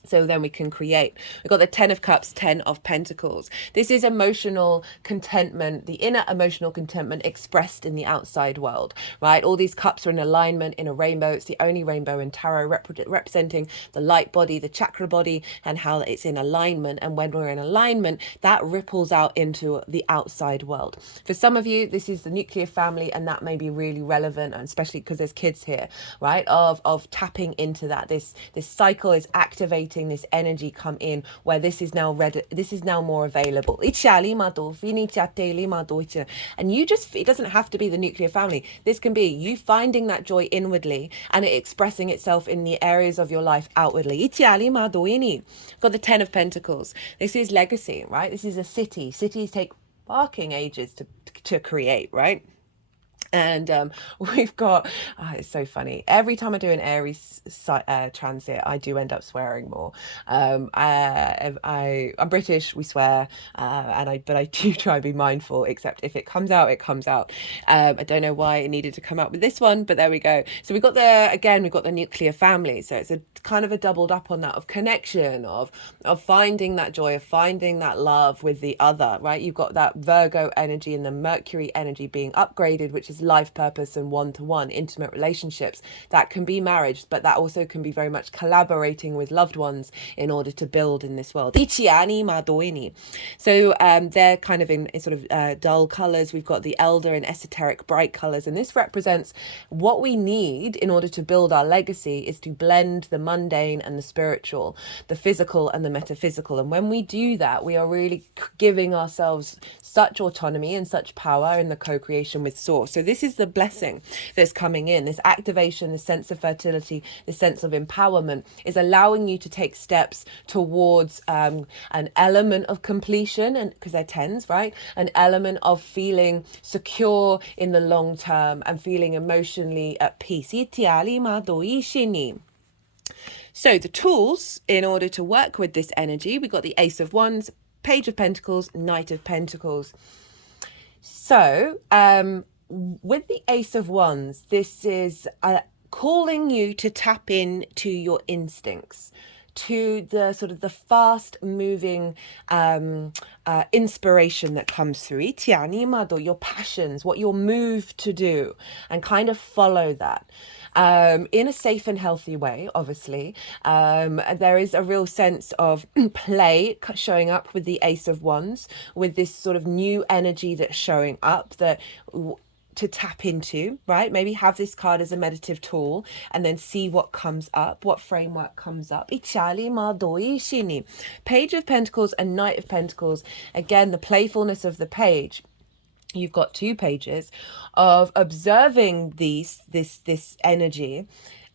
So then we can create. We've got the 10 of Cups, 10 of Pentacles. This is emotional contentment, the inner emotional contentment expressed in the outside world, right? All these cups are in alignment in a rainbow. It's the only rainbow in tarot, representing the light body, the chakra body, and how it's in alignment. And when we're in alignment, that ripples out into the outside world. For some of you, this is the nuclear family, and that may be really relevant, and especially because there's kids here, right? Of tapping into that. This cycle is activating this energy come in, where this is now ready, this is now more available. And you just, it doesn't have to be the nuclear family. This can be you finding that joy inwardly and it expressing itself in the areas of your life outwardly. Got the 10 of Pentacles. This is legacy, right? This is a city. Cities take fucking ages to create, right? And we've got, it's so funny, every time I do an Aries transit, I do end up swearing more. I'm British, we swear, but I do try and be mindful, except if it comes out, it comes out. I don't know why it needed to come out with this one, but there we go. So we've got the nuclear family. So it's a kind of a doubled up on that, of connection, of finding that joy, of finding that love with the other, right? You've got that Virgo energy and the Mercury energy being upgraded, which is is life purpose and one-to-one intimate relationships that can be marriage, but that also can be very much collaborating with loved ones in order to build in this world. So they're kind of in sort of dull colors. We've got the elder and esoteric bright colors, and this represents what we need in order to build our legacy is to blend the mundane and the spiritual, the physical and the metaphysical. And when we do that, we are really giving ourselves such autonomy and such power in the co-creation with source. So this is the blessing that's coming in. This activation, this sense of fertility, this sense of empowerment is allowing you to take steps towards an element of completion, and because they're tens, right? An element of feeling secure in the long term and feeling emotionally at peace. So the tools in order to work with this energy, we've got the Ace of Wands, Page of Pentacles, Knight of Pentacles. So with the Ace of Wands, this is calling you to tap in to your instincts, to the sort of the fast moving inspiration that comes through, your passions, what you're moved to do, and kind of follow that. In a safe and healthy way, obviously. There is a real sense of play showing up with the Ace of Wands, with this sort of new energy that's showing up that to tap into, right? Maybe have this card as a meditative tool and then see what comes up, what framework comes up. Page of Pentacles and Knight of Pentacles. Again, the playfulness of the page. You've got two pages of observing this energy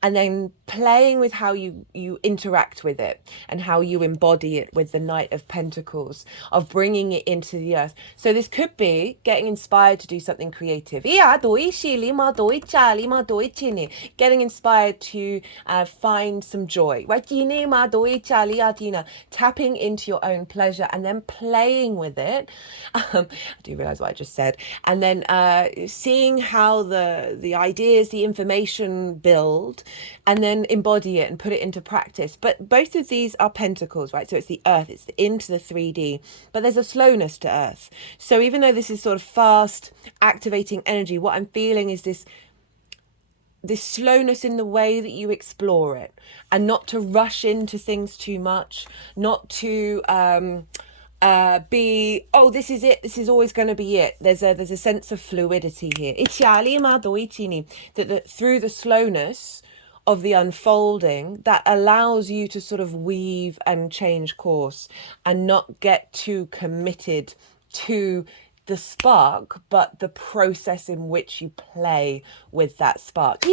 and then playing with how you interact with it and how you embody it with the Knight of Pentacles, of bringing it into the earth. So this could be getting inspired to do something creative. Getting inspired to find some joy. Tapping into your own pleasure and then playing with it. I do realize what I just said. And then seeing how the ideas, the information build, and then embody it and put it into practice. But both of these are pentacles, right? So it's the earth, it's into the 3D, but there's a slowness to earth. So even though this is sort of fast activating energy, what I'm feeling is this slowness in the way that you explore it, and not to rush into things too much, not to be, oh, this is it, this is always going to be it. There's a sense of fluidity here. That through the slowness of the unfolding, that allows you to sort of weave and change course and not get too committed to the spark, but the process in which you play with that spark.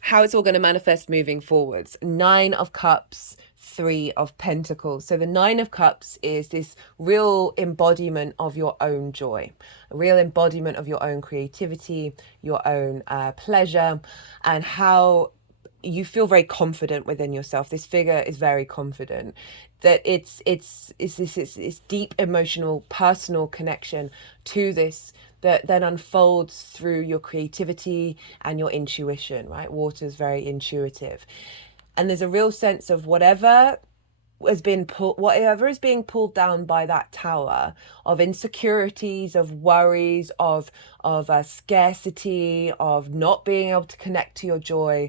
How it's all going to manifest moving forwards. 9 of Cups, 3 of Pentacles. So the 9 of Cups is this real embodiment of your own joy, a real embodiment of your own creativity, your own pleasure, and how you feel very confident within yourself. This figure is very confident that it's this deep emotional personal connection to this that then unfolds through your creativity and your intuition, right? Water's very intuitive. And there's a real sense of whatever is being pulled down by that tower of insecurities, of worries, of scarcity, of not being able to connect to your joy.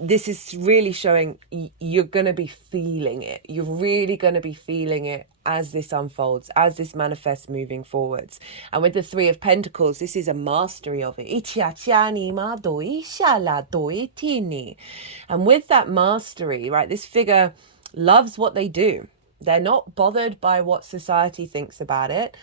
This is really showing you're going to be feeling it. You're really going to be feeling it as this unfolds, as this manifests moving forwards. And with the 3 of Pentacles, this is a mastery of it. And with that mastery, right, this figure loves what they do. They're not bothered by what society thinks about it.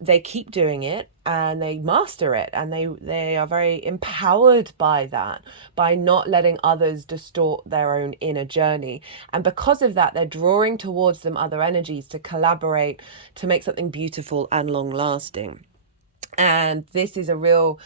They keep doing it and they master it, and they are very empowered by that, by not letting others distort their own inner journey. And because of that, they're drawing towards them other energies to collaborate, to make something beautiful and long lasting. And this is a real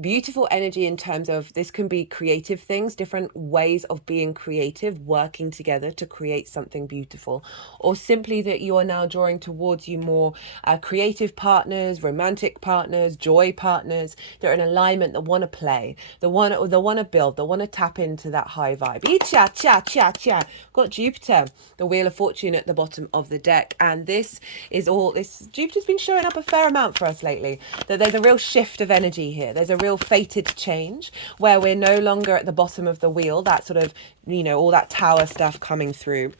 beautiful energy in terms of this can be creative things, different ways of being creative, working together to create something beautiful, or simply that you are now drawing towards you more creative partners, romantic partners, joy partners that are in alignment, that want to play, that want to build, that want to tap into that high vibe. Cha cha cha cha. Got Jupiter, the Wheel of Fortune at the bottom of the deck, and this is all this. Jupiter's been showing up a fair amount for us lately, that there's a real shift of energy here. There's a real fated change where we're no longer at the bottom of the wheel, that sort of, all that tower stuff coming through.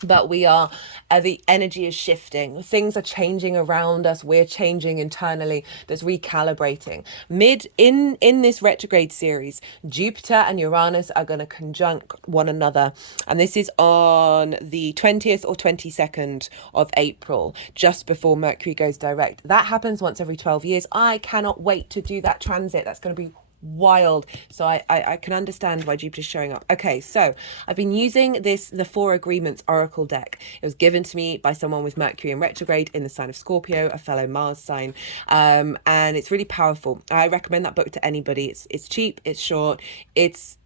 But we are, the energy is shifting. Things are changing around us. We're changing internally. There's recalibrating. In this retrograde series, Jupiter and Uranus are going to conjunct one another. And this is on the 20th or 22nd of April, just before Mercury goes direct. That happens once every 12 years. I cannot wait to do that transit. That's going to be wild. So I can understand why Jupiter's showing up. Okay, so I've been using the Four Agreements Oracle deck. It was given to me by someone with Mercury in retrograde in the sign of Scorpio, a fellow Mars sign, and it's really powerful. I recommend that book to anybody. It's cheap, it's short, it's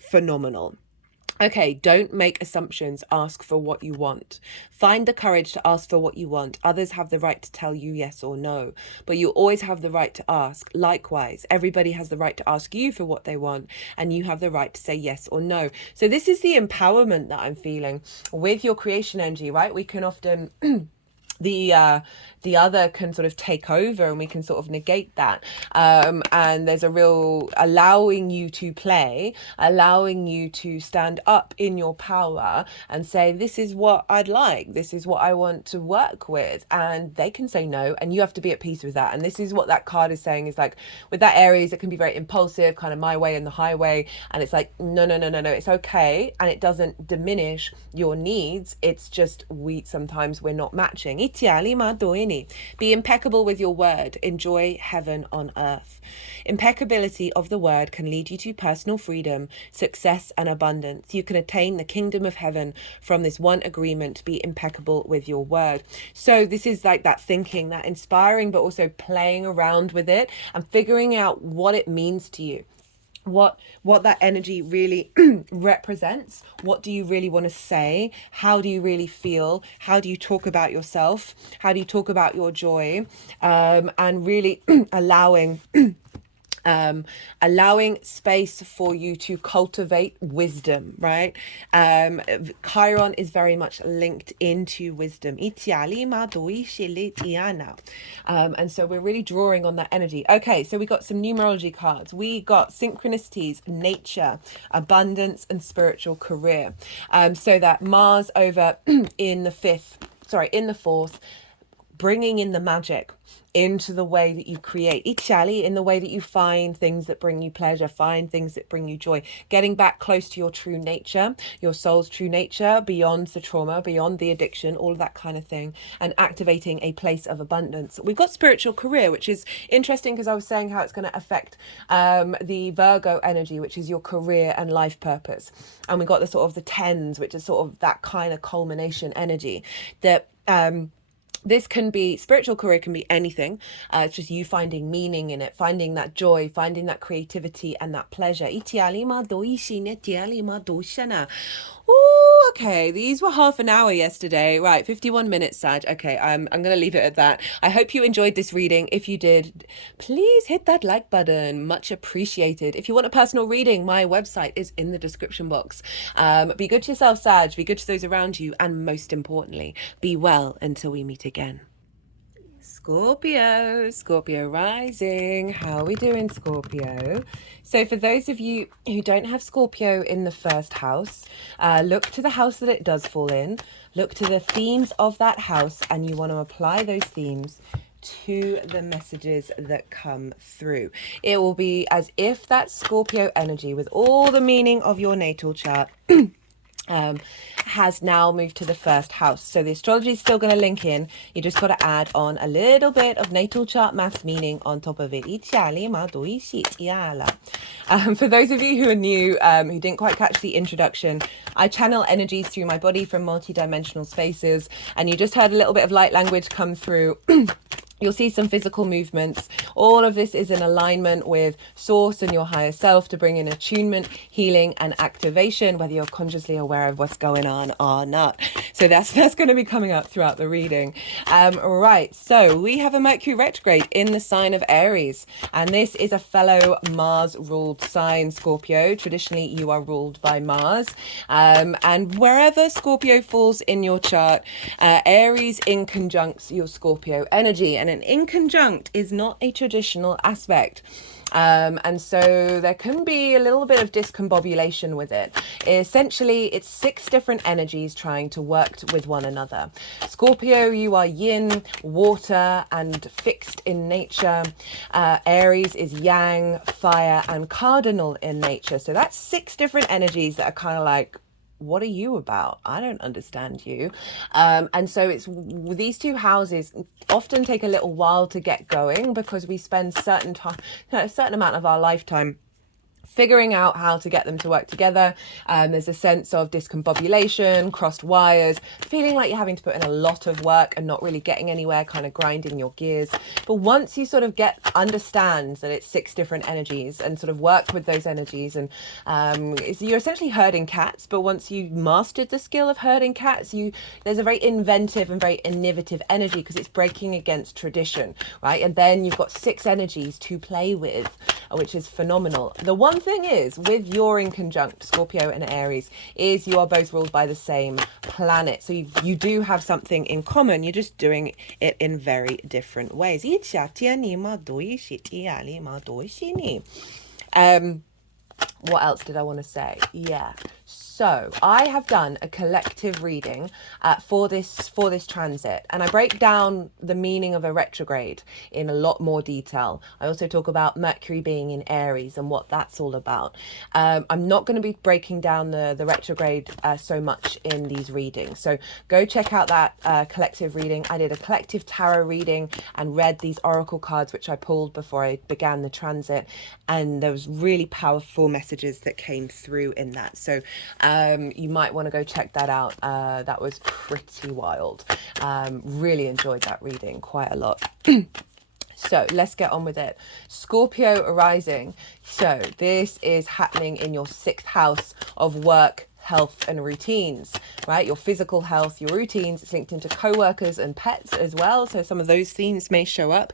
phenomenal. Okay, don't make assumptions. Ask for what you want. Find the courage to ask for what you want. Others have the right to tell you yes or no, but you always have the right to ask. Likewise, everybody has the right to ask you for what they want, and you have the right to say yes or no. So this is the empowerment that I'm feeling with your creation energy, right? We can often the other can sort of take over, and we can sort of negate that, and there's a real allowing you to play, allowing you to stand up in your power and say, this is what I'd like, this is what I want to work with, and they can say no, and you have to be at peace with that. And this is what that card is saying, is like with that Aries, it can be very impulsive, kind of my way and the highway, and it's like no, it's okay, and it doesn't diminish your needs, it's just sometimes we're not matching. Be impeccable with your word. Enjoy heaven on earth. Impeccability of the word can lead you to personal freedom, success, and abundance. You can attain the kingdom of heaven from this one agreement. Be impeccable with your word. So this is like that thinking, that inspiring, but also playing around with it and figuring out what it means to you. What that energy really represents. What do you really want to say? How do you really feel? How do you talk about yourself? How do you talk about your joy? And really allowing space for you to cultivate wisdom, right? Chiron is very much linked into wisdom. And so we're really drawing on that energy. Okay, so we got some numerology cards. We got synchronicities, nature, abundance, and spiritual career. So that Mars over in the fourth, bringing in the magic into the way that you create, in the way that you find things that bring you pleasure, find things that bring you joy, getting back close to your true nature, your soul's true nature, beyond the trauma, beyond the addiction, all of that kind of thing, and activating a place of abundance. We've got spiritual career, which is interesting because I was saying how it's going to affect the Virgo energy, which is your career and life purpose. And we got the sort of the tens, which is sort of that kind of culmination energy that this can be, spiritual career can be anything. It's just you finding meaning in it, finding that joy, finding that creativity and that pleasure. Oh, okay. These were half an hour yesterday. Right, 51 minutes, Sag. Okay, I'm going to leave it at that. I hope you enjoyed this reading. If you did, please hit that like button. Much appreciated. If you want a personal reading, my website is in the description box. Be good to yourself, Sag. Be good to those around you. And most importantly, be well until we meet again. Scorpio rising. How are we doing, Scorpio? So for those of you who don't have Scorpio in the first house, look to the house that it does fall in. Look to the themes of that house, and you want to apply those themes to the messages that come through. It will be as if that Scorpio energy, with all the meaning of your natal chart, has now moved to the first house. So the astrology is still going to link in. You just got to add on a little bit of natal chart maths meaning on top of it. For those of you who are new, who didn't quite catch the introduction, I channel energies through my body from multi-dimensional spaces, and you just heard a little bit of light language come through. You'll see some physical movements. All of this is in alignment with source and your higher self to bring in attunement, healing, and activation, whether you're consciously aware of what's going on or not. So that's going to be coming up throughout the reading. Right, so we have a Mercury retrograde in the sign of Aries, and this is a fellow Mars-ruled sign, Scorpio. Traditionally, you are ruled by Mars, and wherever Scorpio falls in your chart, Aries inconjuncts your Scorpio energy, and an inconjunct is not a traditional aspect. And so there can be a little bit of discombobulation with it. Essentially, it's 6 different energies trying to work with one another. Scorpio, you are yin, water, and fixed in nature. Aries is yang, fire, and cardinal in nature. So that's 6 different energies that are kind of like, what are you about? I don't understand you. And so it's these 2 houses often take a little while to get going because we spend certain time, a certain amount of our lifetime figuring out how to get them to work together. There's a sense of discombobulation, crossed wires, feeling like you're having to put in a lot of work and not really getting anywhere, kind of grinding your gears. But once you sort of understand that it's 6 different energies and sort of work with those energies, and you're essentially herding cats, but once you mastered the skill of herding cats, there's a very inventive and very innovative energy because it's breaking against tradition, right? And then you've got 6 energies to play with, which is phenomenal. The one thing is, with your inconjunct Scorpio and Aries, is you are both ruled by the same planet. So you do have something in common. You're just doing it in very different ways. What else did I want to say? Yeah. So I have done a collective reading for this transit, and I break down the meaning of a retrograde in a lot more detail. I also talk about Mercury being in Aries and what that's all about. I'm not going to be breaking down the retrograde so much in these readings. So go check out that collective reading. I did a collective tarot reading and read these oracle cards, which I pulled before I began the transit, and there was really powerful messages that came through in that. So you might want to go check that out. That was pretty wild. Really enjoyed that reading quite a lot. So let's get on with it. Scorpio arising. So this is happening in your 6th house of work, health, and routines, right? Your physical health, your routines. It's linked into co-workers and pets as well, so some of those themes may show up.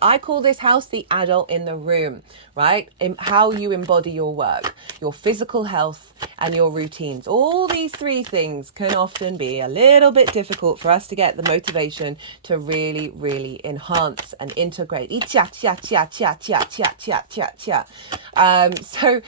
I call this house the adult in the room, right? How you embody your work, your physical health, and your routines. All these 3 things can often be a little bit difficult for us to get the motivation to really, really enhance and integrate. So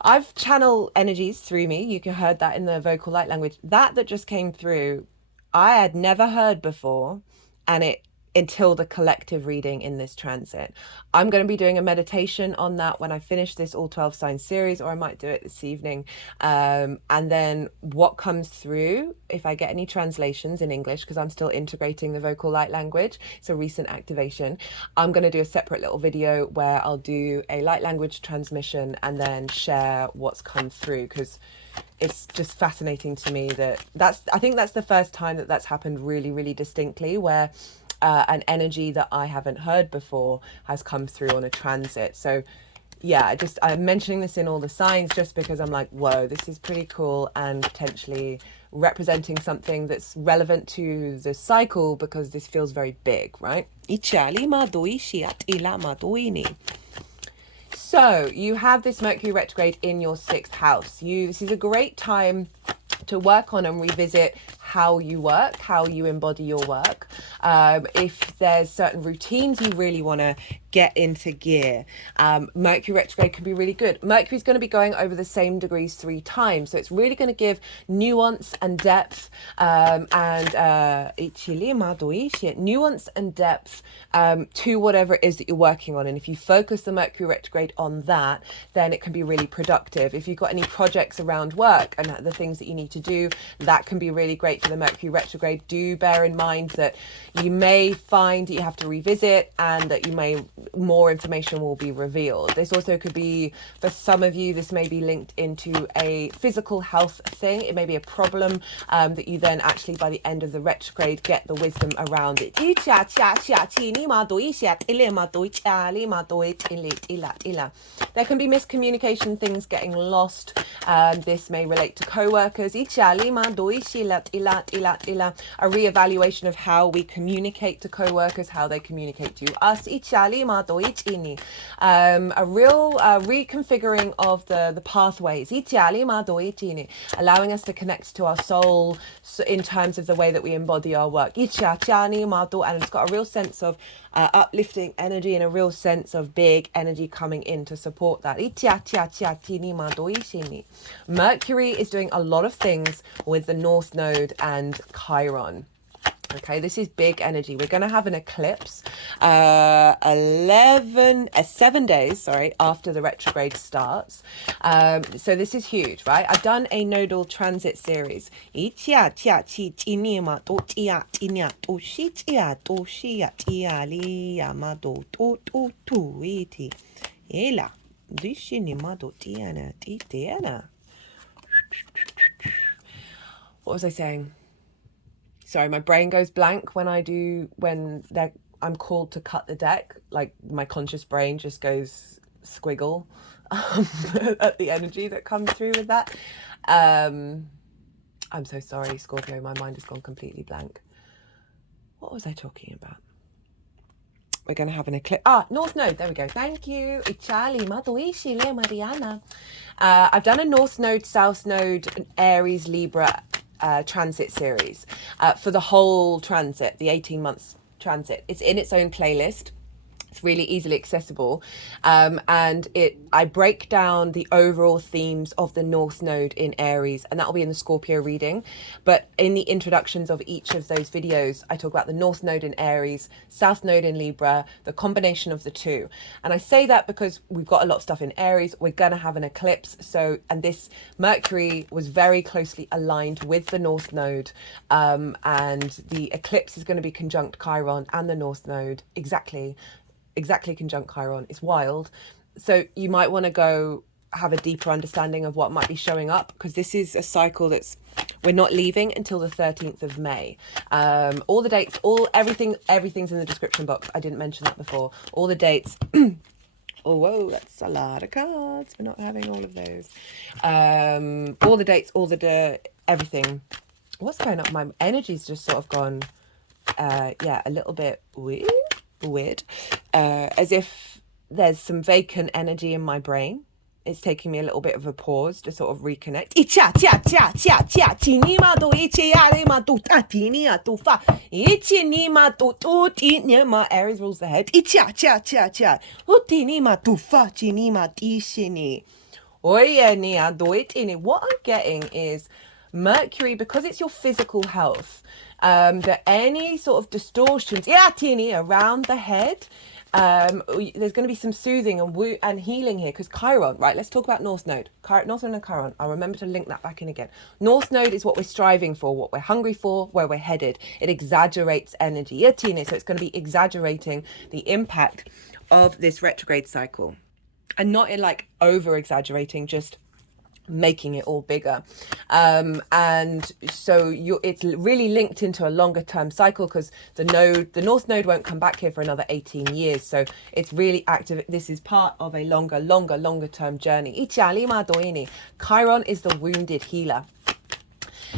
I've channeled energies through me. You heard that in the vocal light language. That just came through, I had never heard before, and until the collective reading in this transit. I'm going to be doing a meditation on that when I finish this all 12 sign series, or I might do it this evening. And then what comes through, if I get any translations in English, because I'm still integrating the vocal light language, it's a recent activation, I'm going to do a separate little video where I'll do a light language transmission and then share what's come through, because it's just fascinating to me I think that's the first time that's happened really, really distinctly, where an energy that I haven't heard before has come through on a transit. So yeah, I'm mentioning this in all the signs just because I'm like, whoa, this is pretty cool, and potentially representing something that's relevant to the cycle, because this feels very big, right? So you have this Mercury retrograde in your 6th house. This is a great time to work on and revisit how you work, how you embody your work. If there's certain routines you really want to get into gear, Mercury retrograde can be really good. Mercury's going to be going over the same degrees 3 times, so it's really going to give nuance and depth, nuance and depth to whatever it is that you're working on. And if you focus the Mercury retrograde on that, then it can be really productive. If you've got any projects around work and the things that you need to do, that can be really great relate to the Mercury retrograde, do bear in mind that you may find that you have to revisit and that more information will be revealed. This also could be, for some of you, this may be linked into a physical health thing. It may be a problem that you then actually, by the end of the retrograde, get the wisdom around it. There can be miscommunication, things getting lost. This may relate to co-workers. A reevaluation of how we communicate to co-workers, how they communicate to us. A real reconfiguring of the pathways, allowing us to connect to our soul in terms of the way that we embody our work. And it's got a real sense of uplifting energy and a real sense of big energy coming in to support that. Mercury is doing a lot of things with the North Node and Chiron. Okay, this is big energy. We're going to have an eclipse 7 days, after the retrograde starts. So this is huge, right? I've done a nodal transit series. What was I saying? Sorry, my brain goes blank when I'm called to cut the deck. Like, my conscious brain just goes squiggle at the energy that comes through with that. I'm so sorry, Scorpio. My mind has gone completely blank. What was I talking about? We're going to have an eclipse. North Node. There we go. Thank you. I've done a North Node, South Node, Aries, Libra transit series for the whole transit, the 18 months transit. It's in its own playlist. It's really easily accessible, and I break down the overall themes of the North Node in Aries, and that will be in the Scorpio reading. But in the introductions of each of those videos, I talk about the North Node in Aries, South Node in Libra, the combination of the two. And I say that because we've got a lot of stuff in Aries. We're going to have an eclipse, and this Mercury was very closely aligned with the North Node, and the eclipse is going to be conjunct Chiron and the North Node exactly conjunct Chiron. It's wild. So you might want to go have a deeper understanding of what might be showing up, because this is a cycle we're not leaving until the 13th of May. All the dates, everything's in the description box. I didn't mention that before. All the dates. Oh, whoa, that's a lot of cards. We're not having all of those. All the dates, everything. What's going on? My energy's just sort of gone, a little bit weird, as if there's some vacant energy in my brain. It's taking me a little bit of a pause to sort of reconnect. Aries rules the head. What I'm getting is Mercury, because it's your physical health, that any sort of distortions around the head, there's going to be some soothing and healing here, because Chiron, right? Let's talk about North Node. North Node and Chiron. I'll remember to link that back in again. North Node is what we're striving for, what we're hungry for, where we're headed. It exaggerates energy. So it's going to be exaggerating the impact of this retrograde cycle, and not in like over exaggerating, just making it all bigger, and so it's really linked into a longer term cycle, because the North Node won't come back here for another 18 years, so it's really active. This is part of a longer term journey. Chiron is the wounded healer,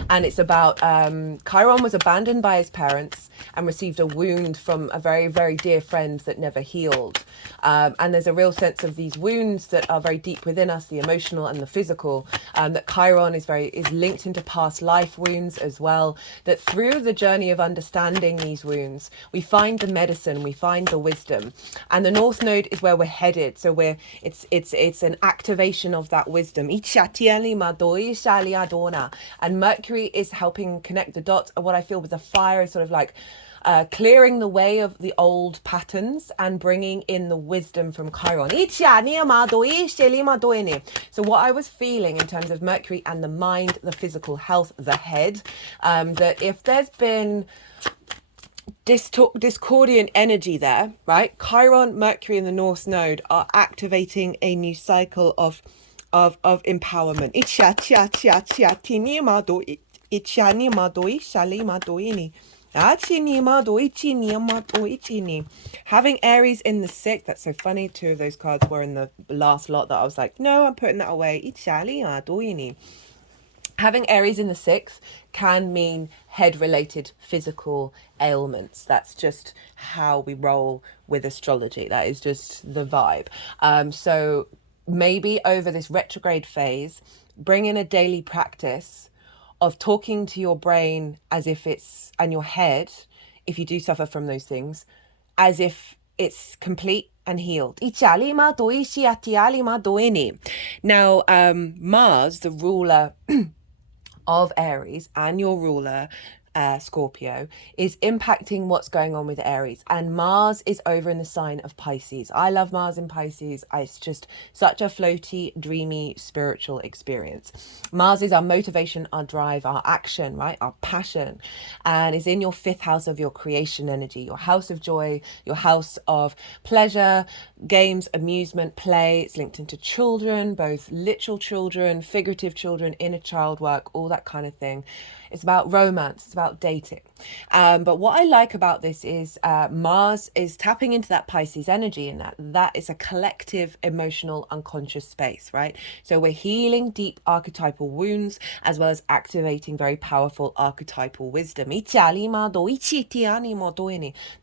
and it's about Chiron was abandoned by his parents and received a wound from a very, very dear friend that never healed. And there's a real sense of these wounds that are very deep within us, the emotional and the physical, that Chiron is linked into past life wounds as well, that through the journey of understanding these wounds, we find the medicine, we find the wisdom. And the North Node is where we're headed. So it's an activation of that wisdom. And Mercury is helping connect the dots. What I feel with the fire is sort of like clearing the way of the old patterns and bringing in the wisdom from Chiron. So what I was feeling in terms of Mercury and the mind, the physical health, the head, that if there's been discordian energy there, right? Chiron, Mercury, and the North Node are activating a new cycle of empowerment. Having Aries in the sixth, that's so funny. Two of those cards were in the last lot that I was like, no, I'm putting that away. Having Aries in the sixth can mean head-related physical ailments. That's just how we roll with astrology. That is just the vibe. So maybe over this retrograde phase, bring in a daily practice of talking to your brain as if it's, and your head, if you do suffer from those things, as if it's complete and healed. Now, Mars, the ruler of Aries, and your ruler, Scorpio, is impacting what's going on with Aries, and Mars is over in the sign of Pisces. I love Mars in Pisces. It's just such a floaty, dreamy, spiritual experience. Mars is our motivation, our drive, our action, right? Our passion, and is in your fifth house of your creation energy, your house of joy, your house of pleasure, games, amusement, play. It's linked into children, both literal children, figurative children, inner child work, all that kind of thing. It's about romance, it's about dating. But what I like about this is Mars is tapping into that Pisces energy, and that is a collective, emotional, unconscious space, right? So we're healing deep archetypal wounds as well as activating very powerful archetypal wisdom. The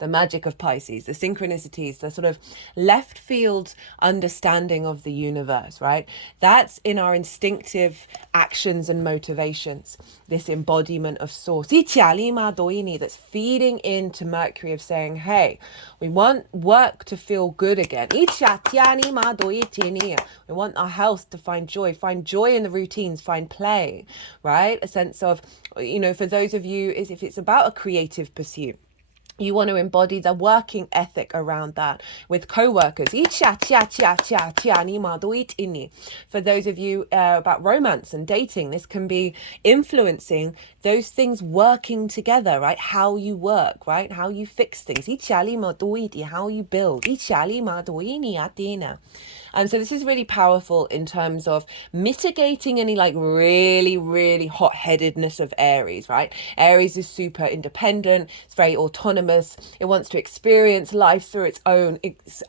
magic of Pisces, the synchronicities, the sort of left field understanding of the universe, right? That's in our instinctive actions and motivations. This embodiment of source that's feeding into Mercury of saying, hey, we want work to feel good again. We want our health to find joy in the routines, find play, right? A sense of, for those of you, is if it's about a creative pursuit, you want to embody the working ethic around that with co-workers. For those of you about romance and dating, this can be influencing those things working together, right? How you work, right? How you fix things. How you build. And so this is really powerful in terms of mitigating any like really, really hot-headedness of Aries, right? Aries is super independent. It's very autonomous. It wants to experience life through its own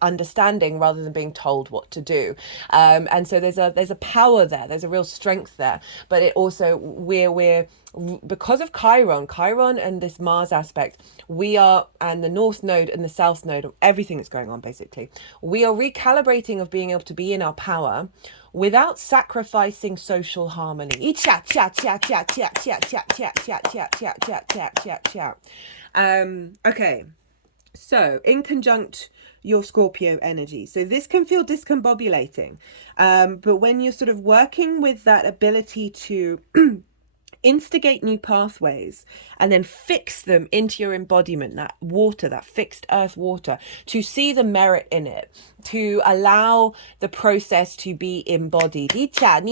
understanding rather than being told what to do. And so there's a power there. There's a real strength there. But it also, we're because of Chiron and this Mars aspect, and the North Node and the South Node, everything that's going on basically, we are recalibrating of being able to be in our power without sacrificing social harmony. Okay, so in conjunct your Scorpio energy. So this can feel discombobulating, but when you're sort of working with that ability to instigate new pathways and then fix them into your embodiment, that water, that fixed earth water, to see the merit in it, to allow the process to be embodied. You got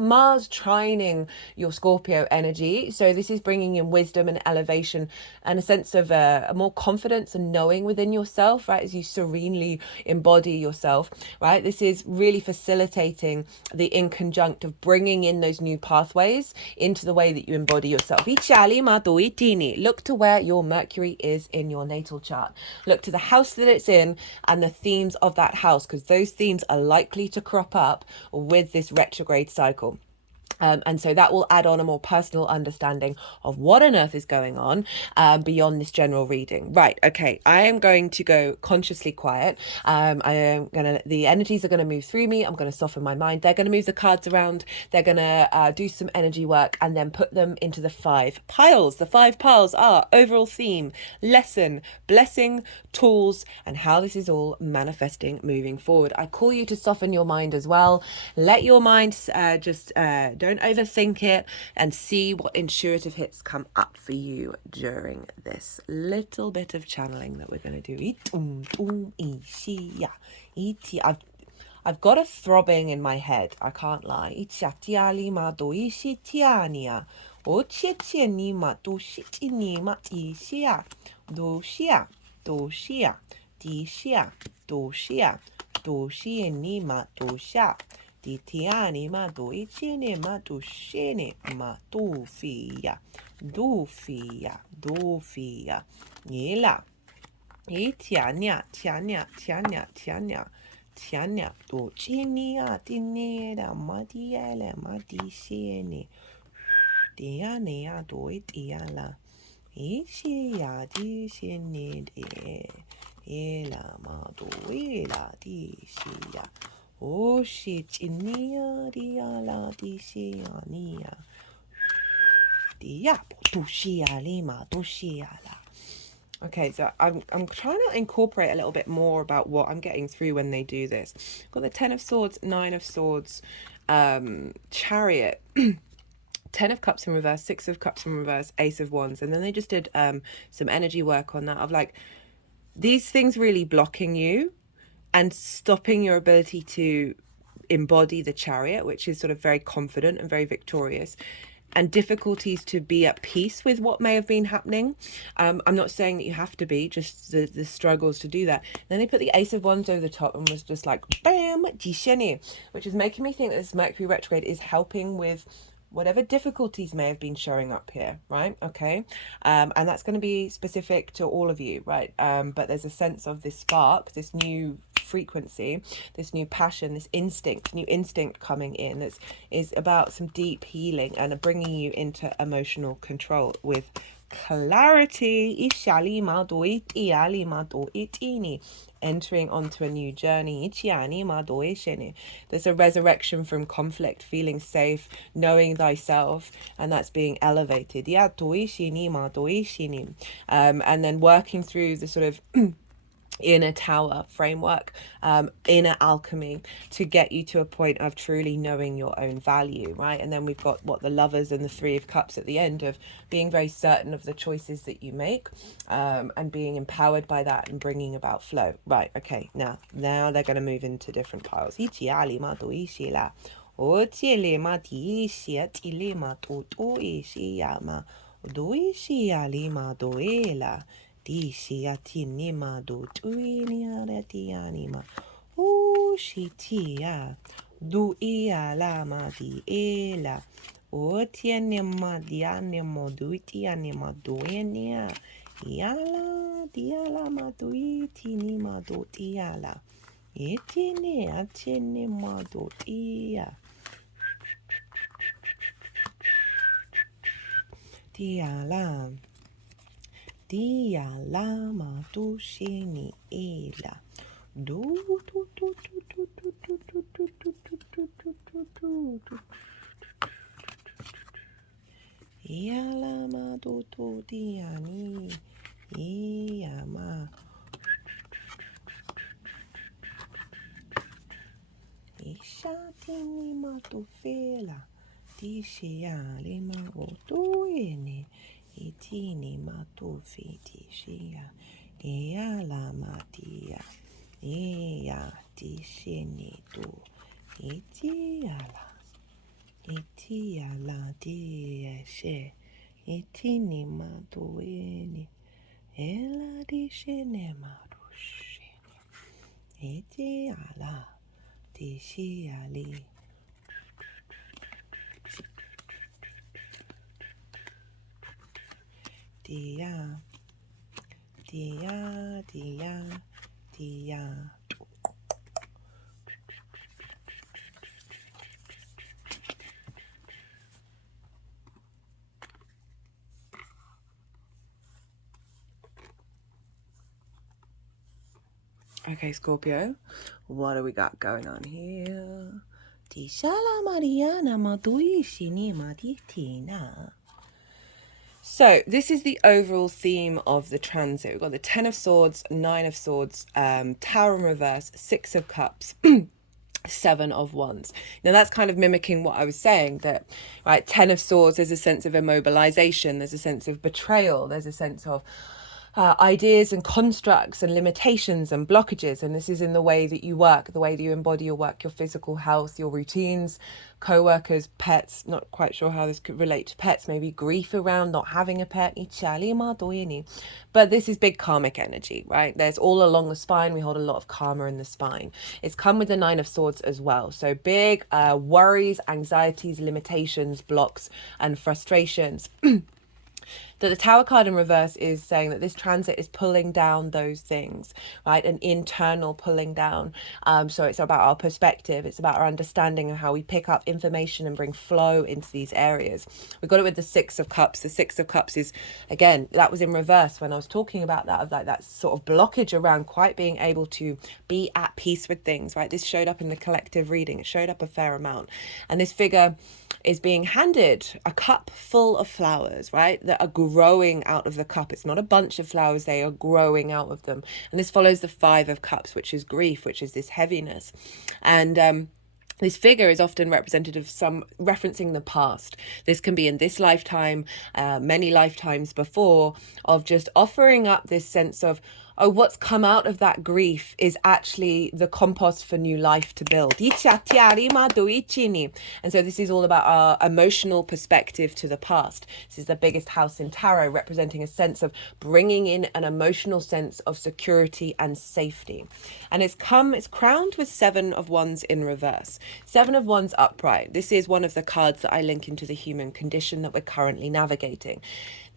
Mars trining your Scorpio energy, so this is bringing in wisdom and elevation and a sense of a more confidence and knowing within yourself, right, as you serenely embody yourself, right? This is really facilitating the in conjunct of bringing in those new pathways into the way that you embody yourself. Look to where your Mercury is in your natal chart. Look to the house that it's in and the themes of that house, because those themes are likely to crop up with this retrograde cycle. And so that will add on a more personal understanding of what on earth is going on beyond this general reading. Right, okay, I am going to go consciously quiet. The energies are going to move through me. I'm going to soften my mind. They're going to move the cards around. They're going to do some energy work and then put them into the 5 piles. The 5 piles are overall theme, lesson, blessing, tools, and how this is all manifesting moving forward. I call you to soften your mind as well. Let your mind don't overthink it, and see what intuitive hits come up for you during this little bit of channeling that we're going to do. I've got a throbbing in my head, I can't lie. Di tiani ma do ichine ma do shene ma do fia yela tiania do chinia dinera ma diele ma di shene diania do itiala ishia di shene de ela ma do ela di shia. Oh shit, chinia dia la di nia dia tushia lima tushia la. Okay, so I'm trying to incorporate a little bit more about what I'm getting through when they do this. I've got the 10 of Swords, 9 of Swords, Chariot, 10 of Cups in reverse, 6 of Cups in reverse, Ace of Wands, and then they just did some energy work on that of like these things really blocking you and stopping your ability to embody the Chariot, which is sort of very confident and very victorious, and difficulties to be at peace with what may have been happening. I'm not saying that you have to be, just the struggles to do that. Then they put the Ace of Wands over the top and was just like, bam, jisheni, which is making me think that this Mercury retrograde is helping with whatever difficulties may have been showing up here, right? Okay. And that's going to be specific to all of you, right? But there's a sense of this spark, this new frequency, this new passion, this new instinct coming in that is about some deep healing and bringing you into emotional control with clarity. Entering onto a new journey. There's a resurrection from conflict, feeling safe, knowing thyself, and that's being elevated. And then working through the sort of inner tower framework, inner alchemy, to get you to a point of truly knowing your own value, right? And then we've got the Lovers and the 3 of Cups at the end, of being very certain of the choices that you make, and being empowered by that and bringing about flow. Right, okay, now they're going to move into different piles. Dishi atinima do tuinia retianima. Oh, shitia do ia lama di ela. O tianima dianimo duitianima duenia. Iala dialama duitinima do tiala. Etine atinima do tia. Diala. Dia lama tu shini ela do tu tu tu tu tu tu tu tu tu tu tu tu tu. Ia lama do tu diani ia ma ishatini ma tu fela di shia lima o tu ene. Itini matu fiti shia ea la matia ea ti shini tu itiala di she itini matu eni ela di shene matu shini itiala di shiali. Dia. Okay, Scorpio, what do we got going on here? Tishala Mariana Maduishini Maditina. So this is the overall theme of the transit. We've got the 10 of Swords, 9 of Swords, Tower in reverse, 6 of Cups, 7 of Wands. Now that's kind of mimicking what I was saying, that, right, 10 of Swords, there's a sense of immobilization, there's a sense of betrayal, there's a sense of ideas and constructs and limitations and blockages. And this is in the way that you work, the way that you embody your work, your physical health, your routines, co-workers, pets. Not quite sure how this could relate to pets. Maybe grief around not having a pet. But this is big karmic energy, right? There's all along the spine. We hold a lot of karma in the spine. It's come with the 9 of Swords as well. So big worries, anxieties, limitations, blocks, and frustrations. That the Tower card in reverse is saying that this transit is pulling down those things, right? An internal pulling down. So it's about our perspective. It's about our understanding of how we pick up information and bring flow into these areas. We got it with the 6 of Cups. The 6 of Cups is, again, that was in reverse when I was talking about that, of like that sort of blockage around quite being able to be at peace with things, right? This showed up in the collective reading. It showed up a fair amount. And this figure is being handed a cup full of flowers, right, that are growing out of the cup. It's not a bunch of flowers, they are growing out of them. And this follows the 5 of Cups, which is grief, which is this heaviness. And this figure is often representative of some referencing the past. This can be in this lifetime, many lifetimes before, of just offering up this sense of, oh, what's come out of that grief is actually the compost for new life to build. And so this is all about our emotional perspective to the past. This is the biggest house in tarot, representing a sense of bringing in an emotional sense of security and safety. And it's crowned with 7 of Wands in reverse. 7 of Wands upright. This is one of the cards that I link into the human condition that we're currently navigating.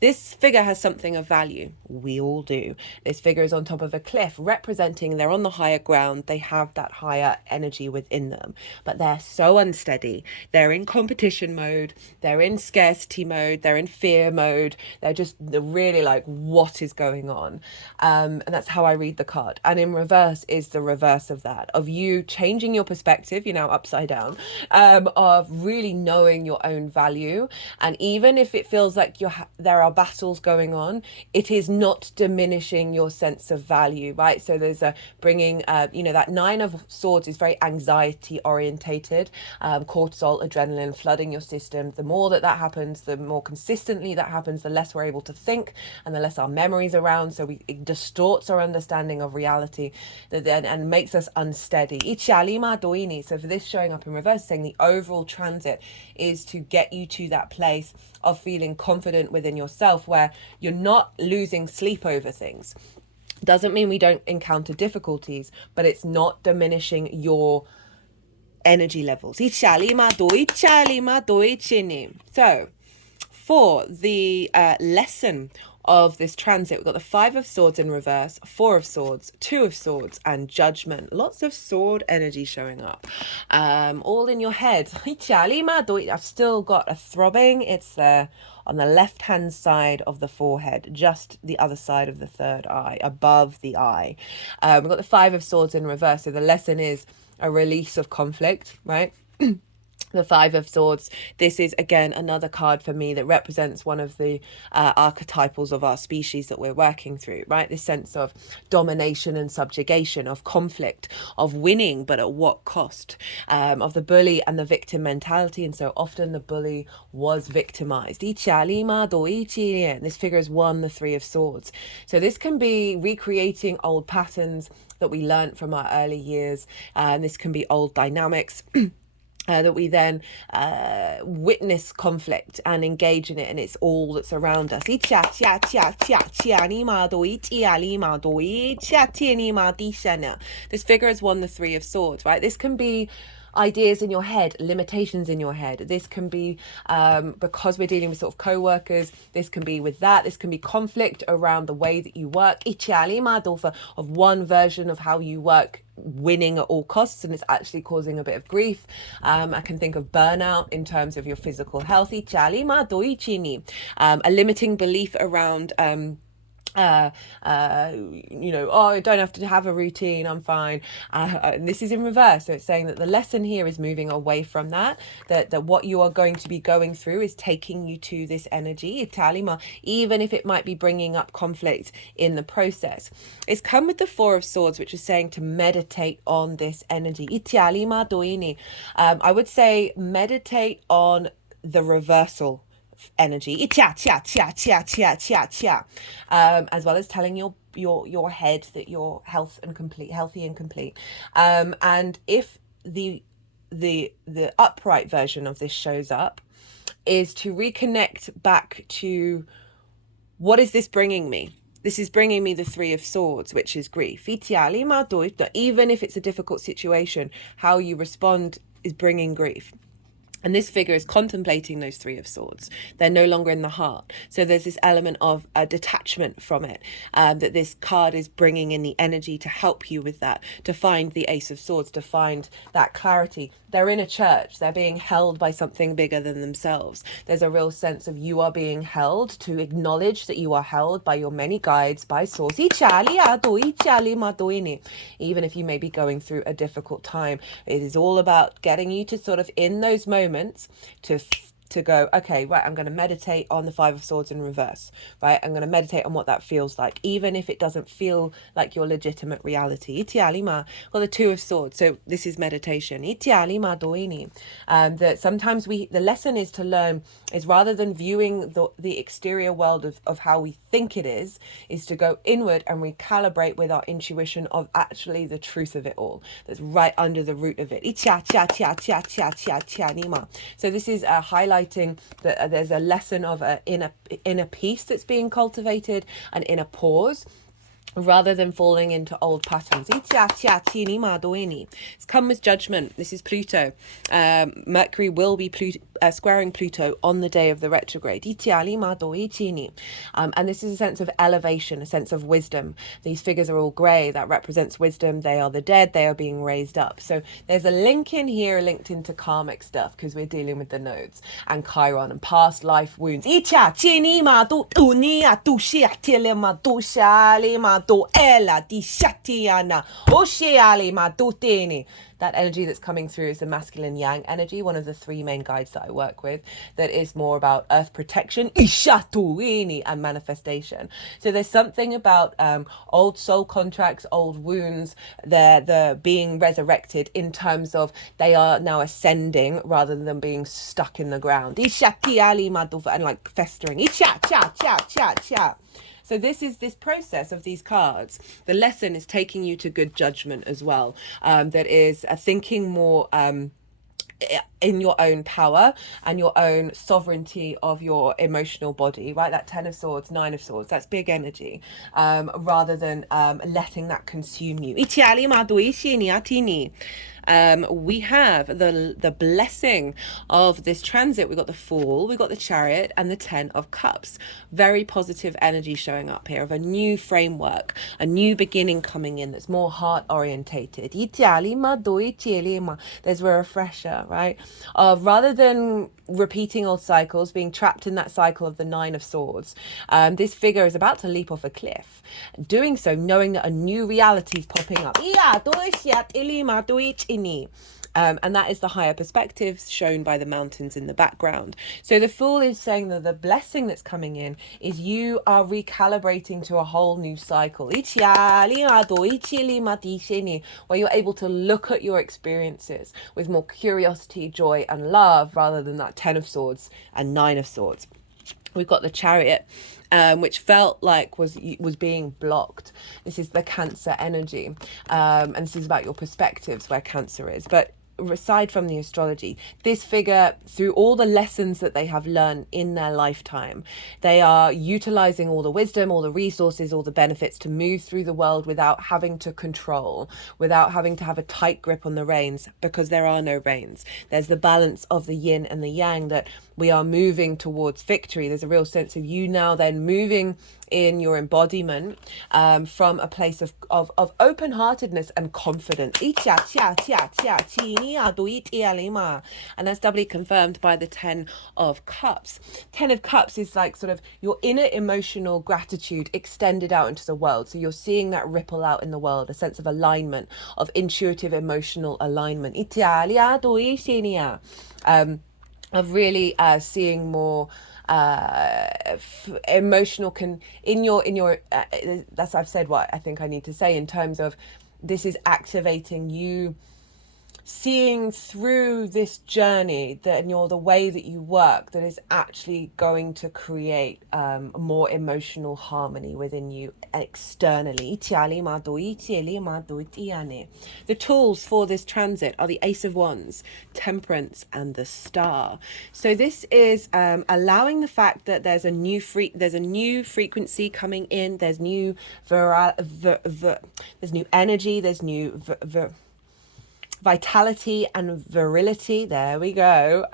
This figure has something of value. We all do. This figure is on top of a cliff, representing they're on the higher ground. They have that higher energy within them, but they're so unsteady. They're in competition mode. They're in scarcity mode. They're in fear mode. They're really like, what is going on? And that's how I read the card. And in reverse is the reverse of that, of you changing your perspective, upside down, of really knowing your own value. And even if it feels like there are battles going on, it is not diminishing your sense of value, right? So there's a bringing, that 9 of Swords is very anxiety orientated, cortisol, adrenaline flooding your system. The more that happens, the more consistently that happens, the less we're able to think and the less our memories around. So it distorts our understanding of reality and makes us unsteady. So for this showing up in reverse, saying the overall transit is to get you to that place of feeling confident within yourself, where you're not losing sleep over things. Doesn't mean we don't encounter difficulties, but it's not diminishing your energy levels. So for the lesson of this transit, we've got the 5 of Swords in reverse, 4 of Swords, 2 of Swords, and Judgment. Lots of sword energy showing up, all in your head. I've still got a throbbing. It's there on the left hand side of the forehead, just the other side of the third eye, above the eye. We've got the 5 of Swords in reverse, so the lesson is a release of conflict, right? The 5 of Swords, this is again another card for me that represents one of the archetypals of our species that we're working through, right? This sense of domination and subjugation, of conflict, of winning, but at what cost, of the bully and the victim mentality. And so often the bully was victimized. This figure has won the 3 of Swords. So this can be recreating old patterns that we learned from our early years. And this can be old dynamics. That we then witness conflict and engage in it, and it's all that's around us. This figure has won the 3 of Swords, right? This can be ideas in your head, limitations in your head. This can be because we're dealing with sort of co-workers. This can be with that. This can be conflict around the way that you work. Of one version of how you work winning at all costs, and it's actually causing a bit of grief. I can think of burnout in terms of your physical health. A limiting belief around oh, I don't have to have a routine, I'm fine. And this is in reverse. So it's saying that the lesson here is moving away from that what you are going to be going through is taking you to this energy, Italima, even if it might be bringing up conflict in the process. It's come with the Four of Swords, which is saying to meditate on this energy. Italima doini. I would say meditate on the reversal energy, as well as telling your head that you're healthy and complete. And if the upright version of this shows up, is to reconnect back to what is this bringing me? This is bringing me the Three of Swords, which is grief. Even if it's a difficult situation, how you respond is bringing grief. And this figure is contemplating those Three of Swords. They're no longer in the heart. So there's this element of a detachment from it, that this card is bringing in the energy to help you with that, to find the Ace of Swords, to find that clarity. They're in a church. They're being held by something bigger than themselves. There's a real sense of you are being held, to acknowledge that you are held by your many guides, by source. Even if you may be going through a difficult time, it is all about getting you to sort of, in those moments, to go, okay, right, I'm going to meditate on the Five of Swords in reverse, right? I'm going to meditate on what that feels like, even if it doesn't feel like your legitimate reality. Well, the Two of Swords, so this is meditation. That sometimes the lesson is to learn is, rather than viewing the exterior world of how we think it is to go inward and recalibrate with our intuition of actually the truth of it all, that's right under the root of it. So this is highlighting that there's a lesson of inner peace that's being cultivated, an inner pause, rather than falling into old patterns. It's come with judgment. This is Pluto. Mercury will be squaring Pluto on the day of the retrograde. And this is a sense of elevation, a sense of wisdom. These figures are all grey. That represents wisdom. They are the dead. They are being raised up. So there's a link in here, linked into karmic stuff, because we're dealing with the nodes and Chiron and past life wounds. That energy that's coming through is the masculine yang energy, one of the three main guides that I work with, that is more about earth protection and manifestation. So there's something about old soul contracts, old wounds, they're being resurrected in terms of they are now ascending rather than being stuck in the ground and like festering. So this is this process of these cards. The lesson is taking you to good judgment as well. That is thinking more in your own power and your own sovereignty of your emotional body, right? That Ten of Swords, Nine of Swords, that's big energy, rather than letting that consume you. We have the blessing of this transit. We've got the Fool, we've got the Chariot, and the Ten of Cups. Very positive energy showing up here of a new framework, a new beginning coming in that's more heart orientated. There's a refresher, right? Rather than repeating old cycles, being trapped in that cycle of the Nine of Swords, this figure is about to leap off a cliff. Doing so knowing that a new reality is popping up. And that is the higher perspective shown by the mountains in the background. So the Fool is saying that the blessing that's coming in is you are recalibrating to a whole new cycle, where you're able to look at your experiences with more curiosity, joy, and love, rather than that Ten of Swords and Nine of Swords. We've got the Chariot, which felt like was being blocked. This is the Cancer energy, and this is about your perspectives, where Cancer is. But aside from the astrology, this figure, through all the lessons that they have learned in their lifetime, they are utilizing all the wisdom, all the resources, all the benefits to move through the world without having to control, without having to have a tight grip on the reins, because there are no reins. There's the balance of the yin and the yang, that we are moving towards victory. There's a real sense of you now then moving in your embodiment from a place of open-heartedness and confidence. And that's doubly confirmed by the 10 of Cups. 10 of Cups is like sort of your inner emotional gratitude extended out into the world. So you're seeing that ripple out in the world, a sense of alignment, of intuitive emotional alignment. Of really seeing more emotional in your that's I've said what I think I need to say in terms of this is activating you seeing through this journey that in the way that you work that is actually going to create more emotional harmony within you externally. The tools for this transit are the Ace of Wands, Temperance, and the Star. So this is allowing the fact that there's a new frequency coming in. There's new there's new energy. There's new vitality and virility, there we go,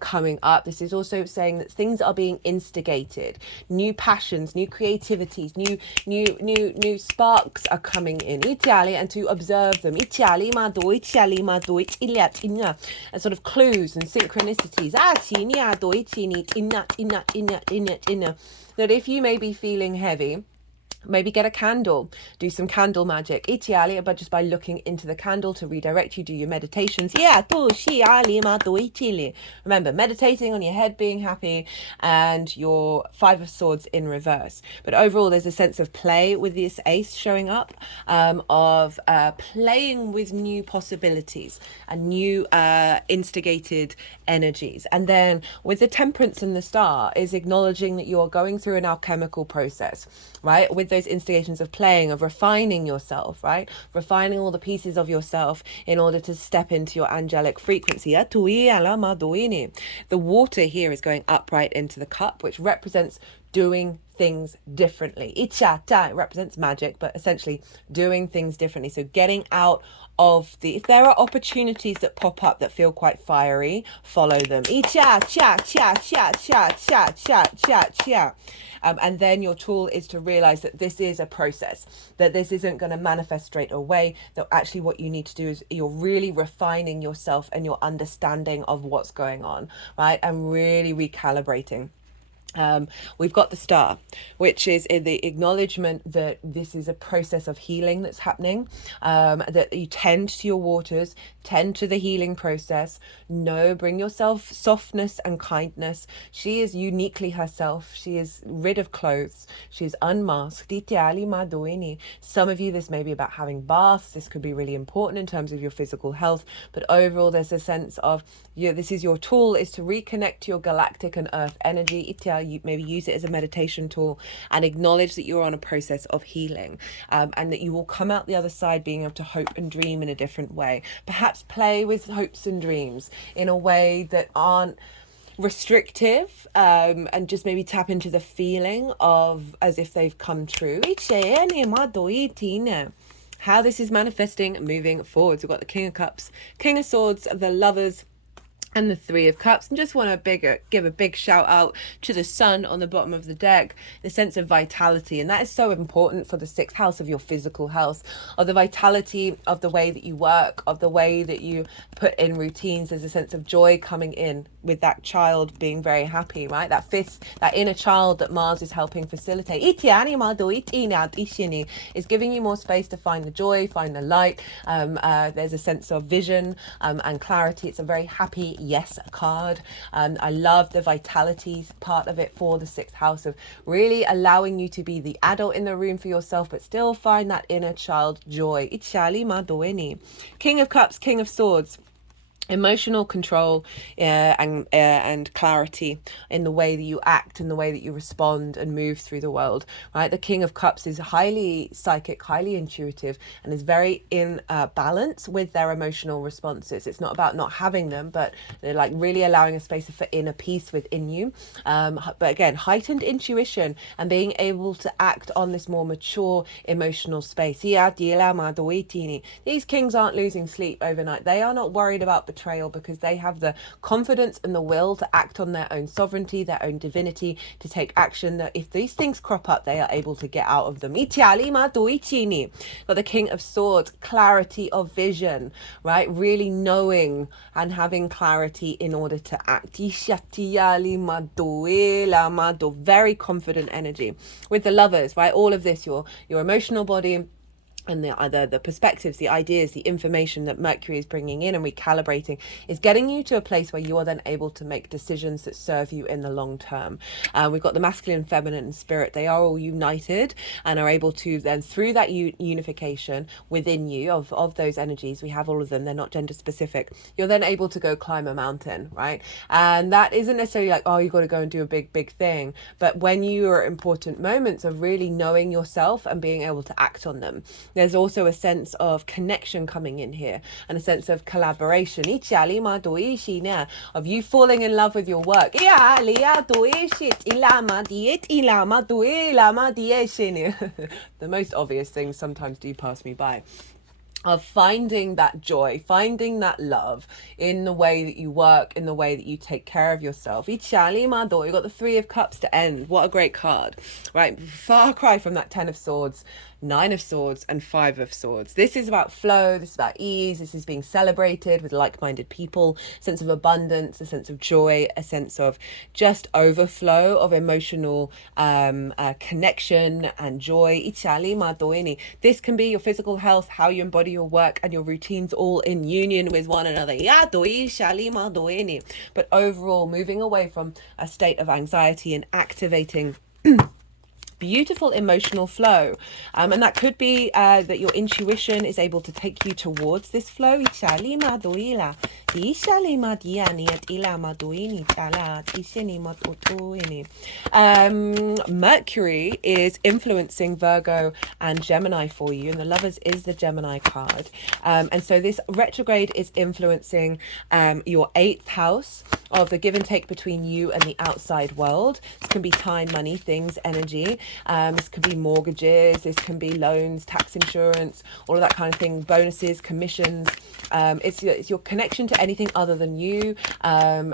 coming up. This is also saying that things are being instigated, new passions, new creativities, new sparks are coming in, and to observe them, and sort of clues and synchronicities, that if you may be feeling heavy, maybe get a candle, do some candle magic, but just by looking into the candle to redirect you, do your meditations. Remember, meditating on your head being happy and your 5 of Swords in reverse. But overall, there's a sense of play with this ace showing up, of playing with new possibilities and new instigated energies. And then with the Temperance and the Star is acknowledging that you're going through an alchemical process, right? With those instigations of playing, of refining yourself, right? Refining all the pieces of yourself in order to step into your angelic frequency. The water here is going upright into the cup, which represents doing things differently. It represents magic, but essentially doing things differently. So getting out of if there are opportunities that pop up that feel quite fiery, follow them. And then your tool is to realize that this is a process, that this isn't going to manifest straight away, that actually what you need to do is you're really refining yourself and your understanding of what's going on, right? And really recalibrating. We've got the Star, which is in the acknowledgement that this is a process of healing that's happening, that you tend to your waters, tend to the healing process. Bring yourself softness and kindness. She is uniquely herself. She is rid of clothes. She is unmasked. Some of you, this may be about having baths. This could be really important in terms of your physical health, but overall there's a sense of this is your tool, is to reconnect to your galactic and earth energy. You maybe use it as a meditation tool and acknowledge that you're on a process of healing, and that you will come out the other side being able to hope and dream in a different way. Perhaps play with hopes and dreams in a way that aren't restrictive, and just maybe tap into the feeling of as if they've come true. How this is manifesting moving forwards. We've got the King of Cups, King of Swords, the Lovers, and the 3 of Cups. And just want to give a big shout out to the Sun on the bottom of the deck, the sense of vitality. And that is so important for the 6th house of your physical health, of the vitality of the way that you work, of the way that you put in routines. There's a sense of joy coming in with that child being very happy, right? That inner child that Mars is helping facilitate is giving you more space to find the joy, find the light. There's a sense of vision and clarity. It's a very happy yes card. I love the vitality part of it for the 6th house, of really allowing you to be the adult in the room for yourself, but still find that inner child joy. King of Cups, King of Swords. Emotional control and clarity in the way that you act, in the way that you respond and move through the world, right? The King of Cups is highly psychic, highly intuitive, and is very in balance with their emotional responses. It's not about not having them, but they're like really allowing a space for inner peace within you. But again, heightened intuition and being able to act on this more mature emotional space. These kings aren't losing sleep overnight. They are not worried about betrayal. betrayal, because they have the confidence and the will to act on their own sovereignty, their own divinity, to take action, that if these things crop up, they are able to get out of them. Got the King of Swords, clarity of vision, right? Really knowing and having clarity in order to act. Very confident energy. With the Lovers, right? All of this, your emotional body, and the perspectives, the ideas, the information that Mercury is bringing in and recalibrating is getting you to a place where you are then able to make decisions that serve you in the long term. We've got the masculine, feminine, and spirit. They are all united and are able to then, through that unification within you of those energies, we have all of them, they're not gender specific, you're then able to go climb a mountain, right? And that isn't necessarily like, oh, you've got to go and do a big thing, but when you are at important moments of really knowing yourself and being able to act on them, there's also a sense of connection coming in here, and a sense of collaboration of you falling in love with your work. The most obvious things sometimes do pass me by, of finding that joy, finding that love in the way that you work, in the way that you take care of yourself. You've got the Three of Cups to end. What a great card, right? Far cry from that Ten of Swords, Nine of Swords, and Five of Swords. This is about flow, this is about ease, this is being celebrated with like-minded people, sense of abundance, a sense of joy, a sense of just overflow of emotional connection and joy. This can be your physical health, how you embody your work and your routines all in union with one another. But overall, moving away from a state of anxiety and activating beautiful emotional flow, and that could be that your intuition is able to take you towards this flow. Mercury is influencing Virgo and Gemini for you, and the Lovers is the Gemini card, and so this retrograde is influencing your 8th house of the give and take between you and the outside world. This can be time, money, things, energy. This could be mortgages, this can be loans, tax insurance, all of that kind of thing, bonuses, commissions. It's your connection to anything other than you,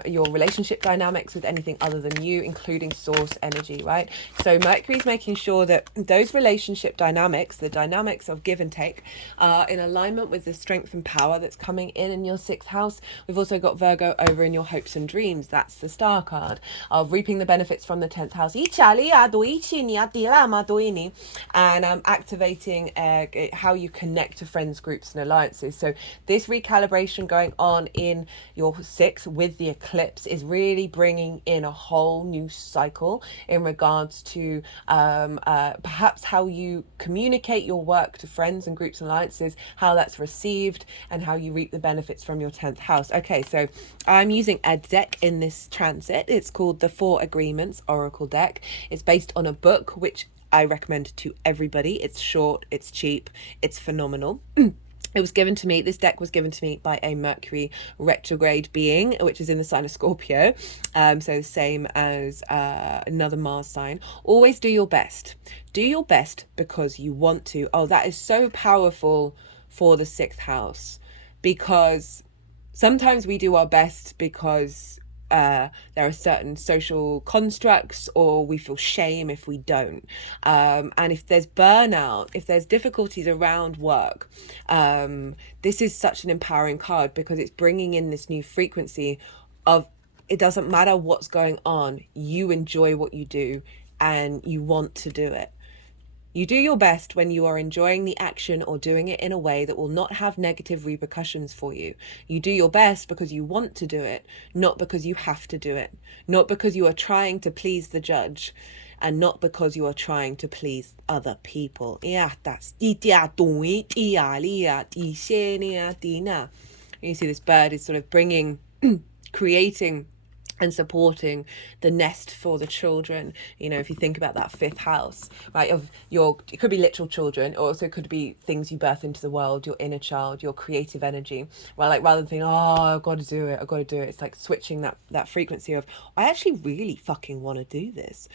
your relationship dynamics with anything other than you, including source energy, right? So Mercury's making sure that those relationship dynamics, the dynamics of give and take, are in alignment with the strength and power that's coming in your 6th house. We've also got Virgo over in your hopes and dreams. That's the star card of reaping the benefits from the 10th house. And activating how you connect to friends, groups, and alliances. So this recalibration going on in your 6th with the eclipse is really bringing in a whole new cycle in regards to perhaps how you communicate your work to friends and groups and alliances, how that's received, and how you reap the benefits from your 10th house. Okay, so I'm using a deck in this transit. It's called the Four Agreements Oracle deck. It's based on a book which I recommend to everybody. It's short, it's cheap, it's phenomenal. It was given to me, this deck was given to me by a Mercury retrograde being, which is in the sign of Scorpio. So same as another Mars sign. Always do your best. Do your best because you want to. Oh, that is so powerful for the 6th house, because sometimes we do our best because there are certain social constructs, or we feel shame if we don't. And if there's burnout, if there's difficulties around work, this is such an empowering card, because it's bringing in this new frequency of it doesn't matter what's going on, you enjoy what you do and you want to do it. You do your best when you are enjoying the action or doing it in a way that will not have negative repercussions for you. You do your best because you want to do it, not because you have to do it, not because you are trying to please the judge, and not because you are trying to please other people. You see this bird is sort of bringing, creating and supporting the nest for the children. You know, if you think about that 5th house, right, of your, it could be literal children, or also could be things you birth into the world, your inner child, your creative energy, right? Like, rather than thinking, oh, I've got to do it, it's like switching that frequency of, I actually really fucking want to do this.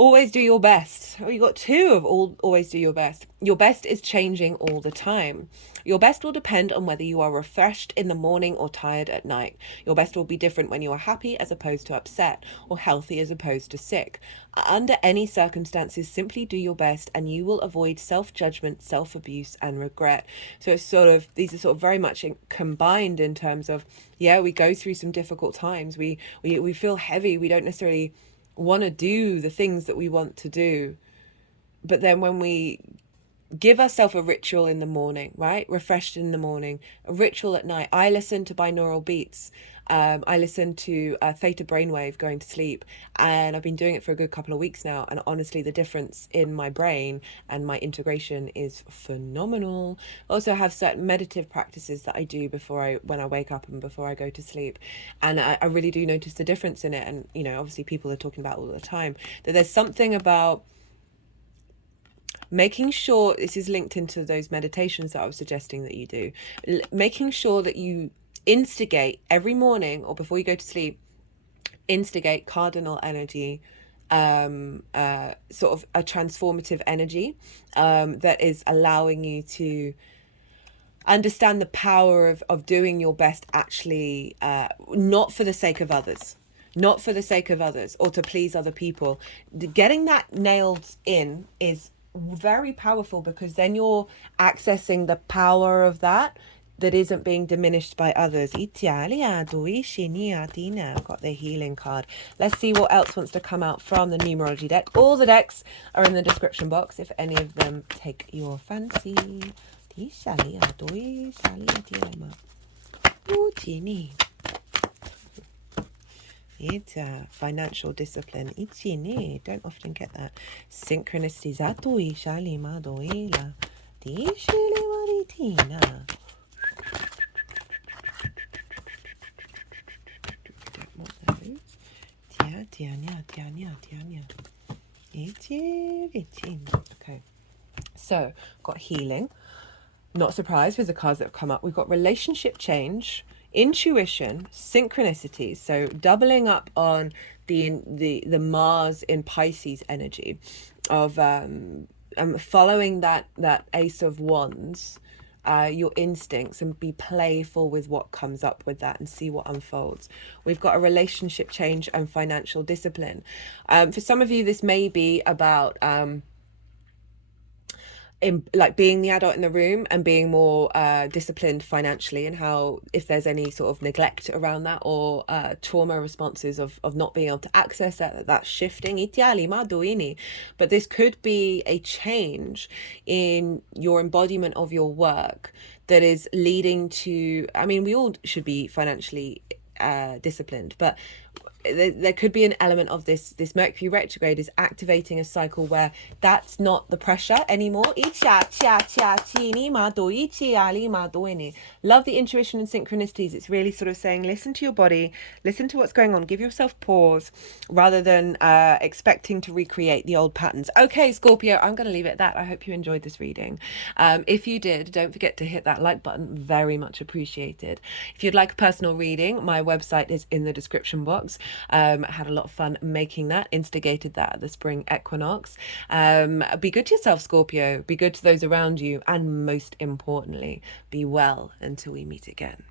Always do your best. Oh, you got two of always do your best. Your best is changing all the time. Your best will depend on whether you are refreshed in the morning or tired at night. Your best will be different when you are happy as opposed to upset, or healthy as opposed to sick. Under any circumstances, simply do your best and you will avoid self-judgment, self-abuse and regret. So it's sort of, these are sort of very much combined in terms of, yeah, we go through some difficult times. We feel heavy. We don't necessarily want to do the things that we want to do. But then when we give ourselves a ritual in the morning, right? Refreshed in the morning, a ritual at night. I listen to binaural beats. I listen to theta brainwave going to sleep, and I've been doing it for a good couple of weeks now. And honestly, the difference in my brain and my integration is phenomenal. I also have certain meditative practices that I do when I wake up and before I go to sleep, and I really do notice the difference in it. And you know, obviously, people are talking about all the time that there's something about making sure, this is linked into those meditations that I was suggesting that you do, making sure that you instigate every morning or before you go to sleep, instigate cardinal energy, sort of a transformative energy that is allowing you to understand the power of doing your best, actually, not for the sake of others. Not for the sake of others or to please other people. Getting that nailed in is very powerful, because then you're accessing the power of that isn't being diminished by others. Got the healing card. Let's see what else wants to come out from the numerology deck. All the decks are in the description box if any of them take your fancy. It's financial discipline. Don't often get that. Synchronicities. Don't want those. Okay. So, got healing. Not surprised with the cards that have come up. We've got relationship change, intuition, synchronicities. So doubling up on the Mars in Pisces energy of following that Ace of Wands, your instincts, and be playful with what comes up with that and see what unfolds. We've got a relationship change and financial discipline. For some of you, this may be about like being the adult in the room and being more disciplined financially, and how if there's any sort of neglect around that, or trauma responses of not being able to access that's shifting. But this could be a change in your embodiment of your work that is leading to, I mean, we all should be financially disciplined, but there could be an element of this Mercury retrograde is activating a cycle where that's not the pressure anymore. Love the intuition and synchronicities. It's really sort of saying, listen to your body, listen to what's going on, give yourself pause, rather than expecting to recreate the old patterns. Okay, Scorpio, I'm going to leave it at that. I hope you enjoyed this reading. If you did, don't forget to hit that like button. Very much appreciated. If you'd like a personal reading, my website is in the description box. I had a lot of fun making that, instigated that at the spring equinox. Be good to yourself, Scorpio. Be good to those around you. And most importantly, be well until we meet again.